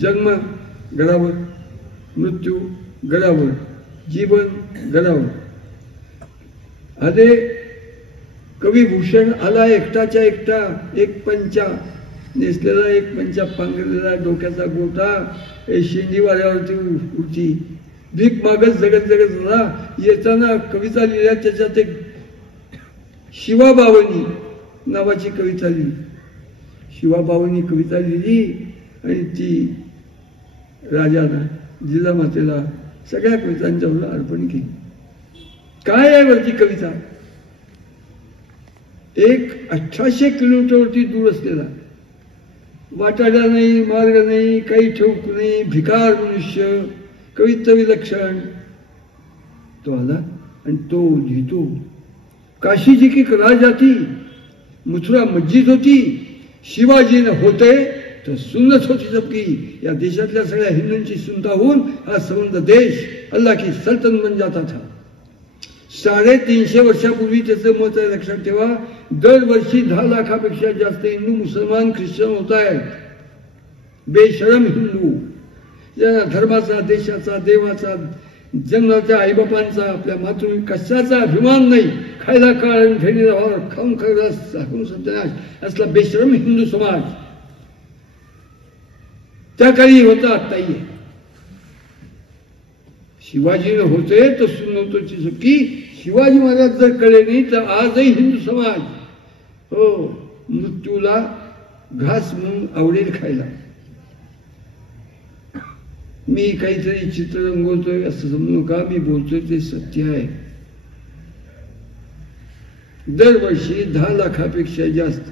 जन्म गडावर, मृत्यू गडावर, जीवन गडावर. अरे कवी भूषण आला एकटाच्या एकटा, एक पंचा नेसलेला, एक पंचा पांघरलेला, डोक्याचा गोटा, शेंडी वाऱ्यावरती उडती, भीक मागत जगत जगत झाला. येताना कविता लिहिल्या, त्याच्यात एक शिवाबावनी नावाची कविता लिहिली. शिवाबावनी कविता लिहिली आणि ती राजाला, जिजामातेला, सगळ्या कवितांच्यावर अर्पण केली. काय आहे वरती कविता? एक 1800 किलोमीटरवरती दूर असलेला, वाटाडा नाही, मार्ग नाही, काही ठोक नाही, भिकार मनुष्य, कवित्व विलक्षण, तो आला आणि तो लिहितो. काशी जी की राजाती, मथुरा मस्जिद होती, शिवाजी न होते तर सुन्नत होती सबकी. या देशातल्या सगळ्या हिंदूंची सुनता होऊन हा संबंध देश अल्लाह की सल्तनत बन जाता था. 350 वर्षापूर्वी त्याचं मत आहे, लक्षात ठेवा. दरवर्षी 10 लाखापेक्षा जास्त हिंदू, मुसलमान, ख्रिश्चन होत आहेत. बेशरम हिंदू, ज्यांना धर्माचा, देशाचा, देवाचा, जन्माच्या आईबापांचा, आपल्या मातृभूमी कशाचा अभिमान नाही. खायला काळ, फेरीला भार, खाऊन खायला हाकून सत्यानाश असला बेशरम हिंदू समाज त्या काळी होता, आत्ताही आहे. शिवाजीने होते तर सुन्नतोची सबकी. शिवाजी महाराज जर कळले नाही तर आजही हिंदू समाज हो मृत्यूला घास म्हणून आवडेल खायला. मी काहीतरी चित्र रंगवतोय असं समजू नका, मी बोलतोय ते सत्य आहे. दरवर्षी 10 लाखापेक्षा जास्त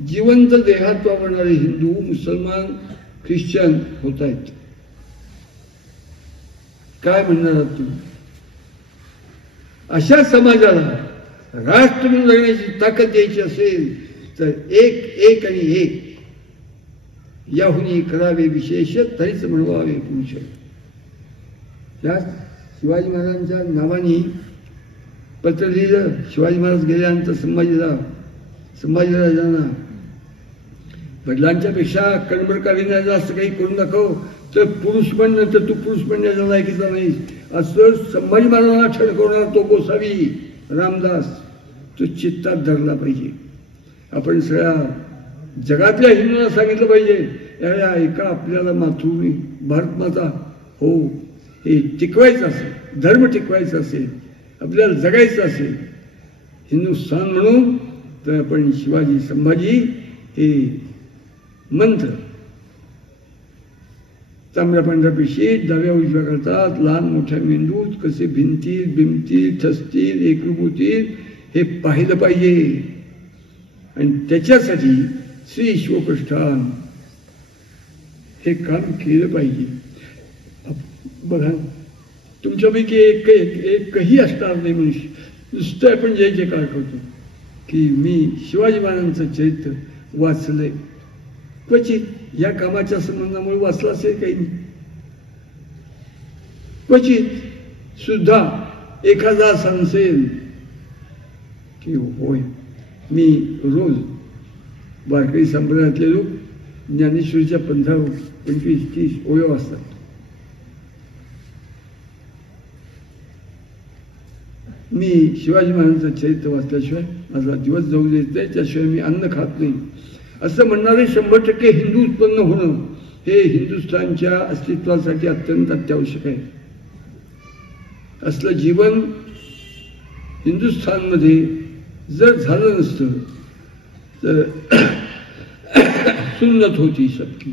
जिवंत देहात वावरणारे हिंदू, मुसलमान, ख्रिश्चन होत आहेत. काय म्हणणार आहात तुम्ही? अशा समाजाला राष्ट्र म्हणून जगण्याची ताकद द्यायची असेल तर एक आणि एक याहुनी करावे विशेष, तरीच म्हणवावे पुरुष. त्यात शिवाजी महाराजांच्या नावाने पत्र लिहिलं. शिवाजी महाराज गेल्यानंतर संभाजीराजांना वडिलांच्या पेक्षा कणबड काढण्याचं जास्त काही करून दाखव, तर पुरुष म्हणणं तर तू पुरुष म्हणण्याच्या लायकीचा नाही असं संभाजी महाराजांना ठणकवणार तो गोसावी रामदास तो चित्तात धरला पाहिजे. आपण सगळ्या जगातल्या हिंदूंना सांगितलं पाहिजे, या एका आपल्याला मातृभूमी भारत माता हो हे टिकवायचं असेल, धर्म टिकवायचा असेल, आपल्याला जगायचं असेल हिंदुस्थान म्हणून, तर आपण शिवाजी संभाजी हे मंत्र तांबड्या पांढऱ्या पेशीत डाव्या उजव्या करतात, लहान मोठ्या मेंदूत कसे भिंतील बिंबतील ठसतील एकरूप होतील हे पाहिलं पाहिजे. आणि त्याच्यासाठी श्री शिवप्रष्ठान हे काम केलं पाहिजे. बघा तुमच्यापैकी एकही असणार नाही मनुष्य नुसतं आपण जय जयकार करतो की मी शिवाजी महाराजांचं चरित्र वाचलंय. क्वचित या कामाच्या संबंधामुळे वाचलं असेल काही नाही. क्वचित सुद्धा एखादा सांगेल की होय मी रोज वारकरी संप्रदायातले लोक ज्ञानेश्वरीच्या 15, 25, 30 ओव्या वाचतात. मी शिवाजी महाराजांचं चरित्र वाचल्याशिवाय माझा दिवस जाऊ देत नाही, त्याशिवाय मी अन्न खात नाही असं म्हणणारे 100% हिंदू उत्पन्न होणं हे हिंदुस्थानच्या अस्तित्वासाठी अत्यंत अत्यावश्यक आहे. असलं जीवन हिंदुस्थानमध्ये जर झालं नसतं तर सुन्नत होती सबकी.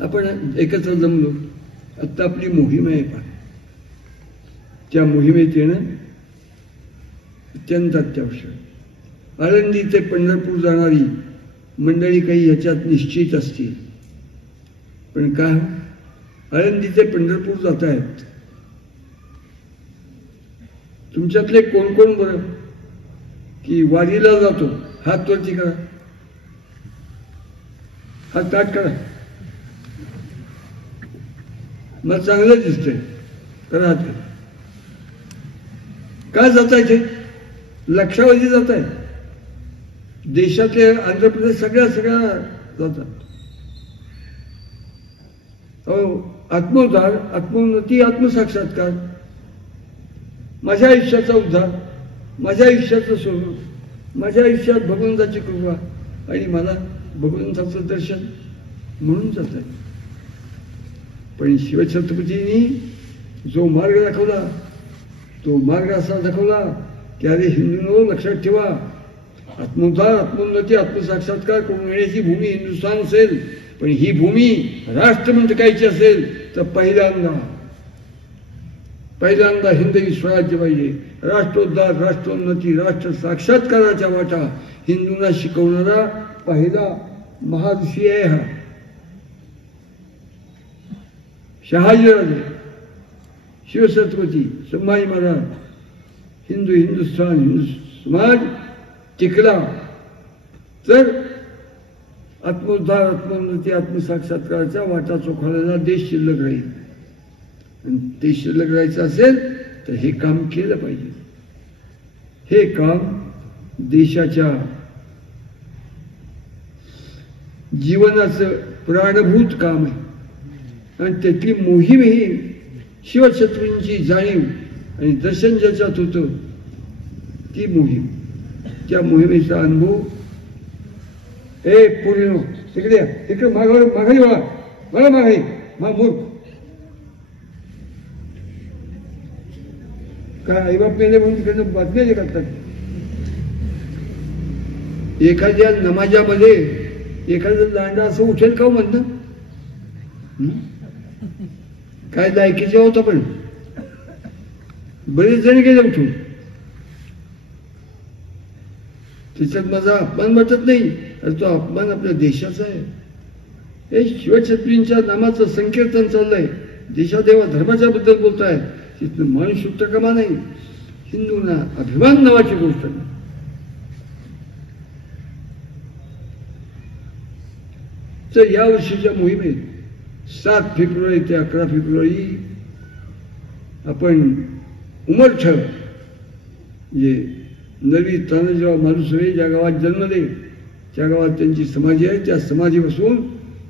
आपण एकत्र जमलो, आता आपली मोहीम आहे पण त्या मोहिमेत येणं अत्यंत अत्यावश्यक. आळंदी ते पंढरपूर जाणारी मंडळी काही ह्याच्यात निश्चित असतील, पण का आळंदी ते पंढरपूर जात आहेत तुमच्यातले कोण कोण बरं की वारीला जातो? हात वरती करा, हात ताट करा. मला चांगलं दिसतंय, करा हात. का जाता इथे? लक्षावधी जात आहे. देशातले आंध्र प्रदेश सगळ्या जातात. आत्मोद्धार, आत्मोन्नती, आत्मसाक्षात्कार, माझ्या आयुष्याचा उद्धार, माझ्या आयुष्याचं स्वरूप, माझ्या आयुष्यात भगवंताची कृपा आणि मला भगवंताचं दर्शन म्हणून जात आहे. पण शिवछत्रपतींनी जो मार्ग दाखवला तो मार्ग असा दाखवला की अरे हिंदूंनो लक्षात ठेवा, आत्मोद्धार, आत्मोन्नती, आत्मसाक्षात्कार करून येण्याची भूमी हिंदुस्थान असेल. पण ही भूमी राष्ट्र म्हणून टिकायची असेल तर पहिल्यांदा हिंदवी स्वराज्य पाहिजे. राष्ट्रोद्धार, राष्ट्रोन्नती, राष्ट्र साक्षात्काराच्या वाटा हिंदूंना शिकवणारा पहिला महाऋषी आहे हा शहाजीराजे, शिवछत्रपती संभाजी महाराज. हिंदुस्थान, हिंदू समाज टिकला तर आत्मोद्धार, आत्मोन्नती, आत्मसाक्षात्काराच्या वाटा चोखाळलेला देश शिल्लक राहील. आणि ते शिल्लक राहायचं असेल तर हे काम केलं पाहिजे. हे काम देशाच्या जीवनाचं प्राणभूत काम आहे. आणि त्यातली मोहीम ही शिवछत्रपतींची जाणीव आणि दर्शन ज्याच्यात होतं ती मोहीम, त्या मोहिमेचा अनुभव. पूर्ण तिकडे माघारी मला माघारी मूर्ख काय आईबाप मेले म्हणून तिकडनं बातम्या जे करतात. एखाद्या नमाजामध्ये एखादं दांडा असं उठेल का म्हणतं काय लायकीचे होतं. पण बरेच जण गेले उठून. त्याच्यात माझा अपमान वाटत नाही, तर तो अपमान आपल्या देशाचा आहे. हे शिवछत्रपतींच्या नामाचं संकीर्तन चाललंय, देशादेवा धर्माच्या बद्दल बोलताय, तिथनं माणूस सुट्ट कमा नाही. हिंदूंना अभिमान नावाची गोष्ट नाही. तर या वर्षीच्या मोहिमेत 7 फेब्रुवारी ते 11 फेब्रुवारी आपण उमरठ जे नवी तानाजीराव मालुसरे ज्या गावात जन्मले त्या गावात त्यांची समाधी आहे. त्या समाधीपासून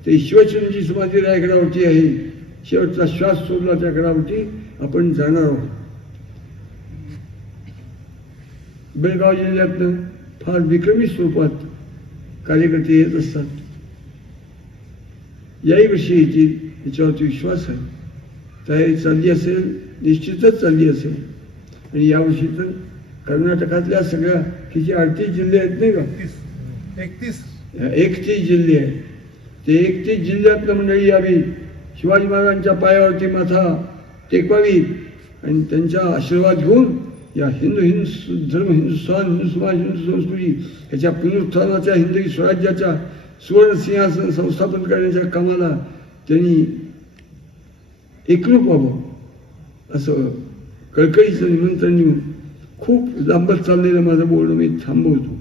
ते शिवछत्रपतींची समाधी रायगडावरती आहे. शेवटचा श्वास सोडला त्या गडावरती आपण जाणार आहोत. बेळगाव जिल्ह्यातनं फार विक्रमी स्वरूपात कार्यकर्ते येत असतात. याही वर्षी येतील याच्यावरती विश्वास आहे. तयारी चालली असेल, निश्चितच चालली असेल. आणि यावर्षी तर कर्नाटकातल्या सगळ्या किती 38 जिल्हे आहेत नाही का, 31 जिल्हे आहेत. ते 31 जिल्ह्यातलं मंडळी यावी, शिवाजी महाराजांच्या पायावरती माथा टेकवावी आणि त्यांचा आशीर्वाद घेऊन या हिंदू धर्म, हिंदुस्थान, हिंदू समाज, हिंदू संस्कृती याच्या पुनरुत्थानाच्या, हिंदवी स्वराज्याच्या सुवर्ण सिंहासन संस्थापन करण्याच्या कामाला त्यांनी एकरूप व्हावं असं कळकळीचं निमंत्रण देऊन खूप लांबत चाललेलं माझं बोलणं मी थांबवतो.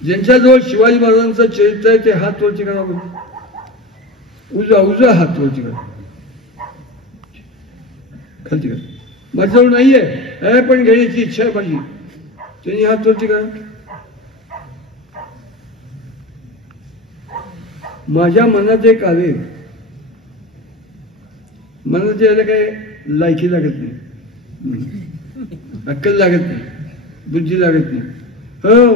ज्यांच्याजवळ शिवाजी महाराजांचं चरित्र आहे ते हात वरती करावं. उजवा हात वरती करा, खालती करा. माझ्याजवळ नाहीये पण घेण्याची इच्छा आहे माझी, त्यांनी हात वरती करा. माझ्या मनात एक आले, मनात यायला काय लायकी लागत नाही, अक्कल लागत नाही, बुद्धी लागत नाही. हो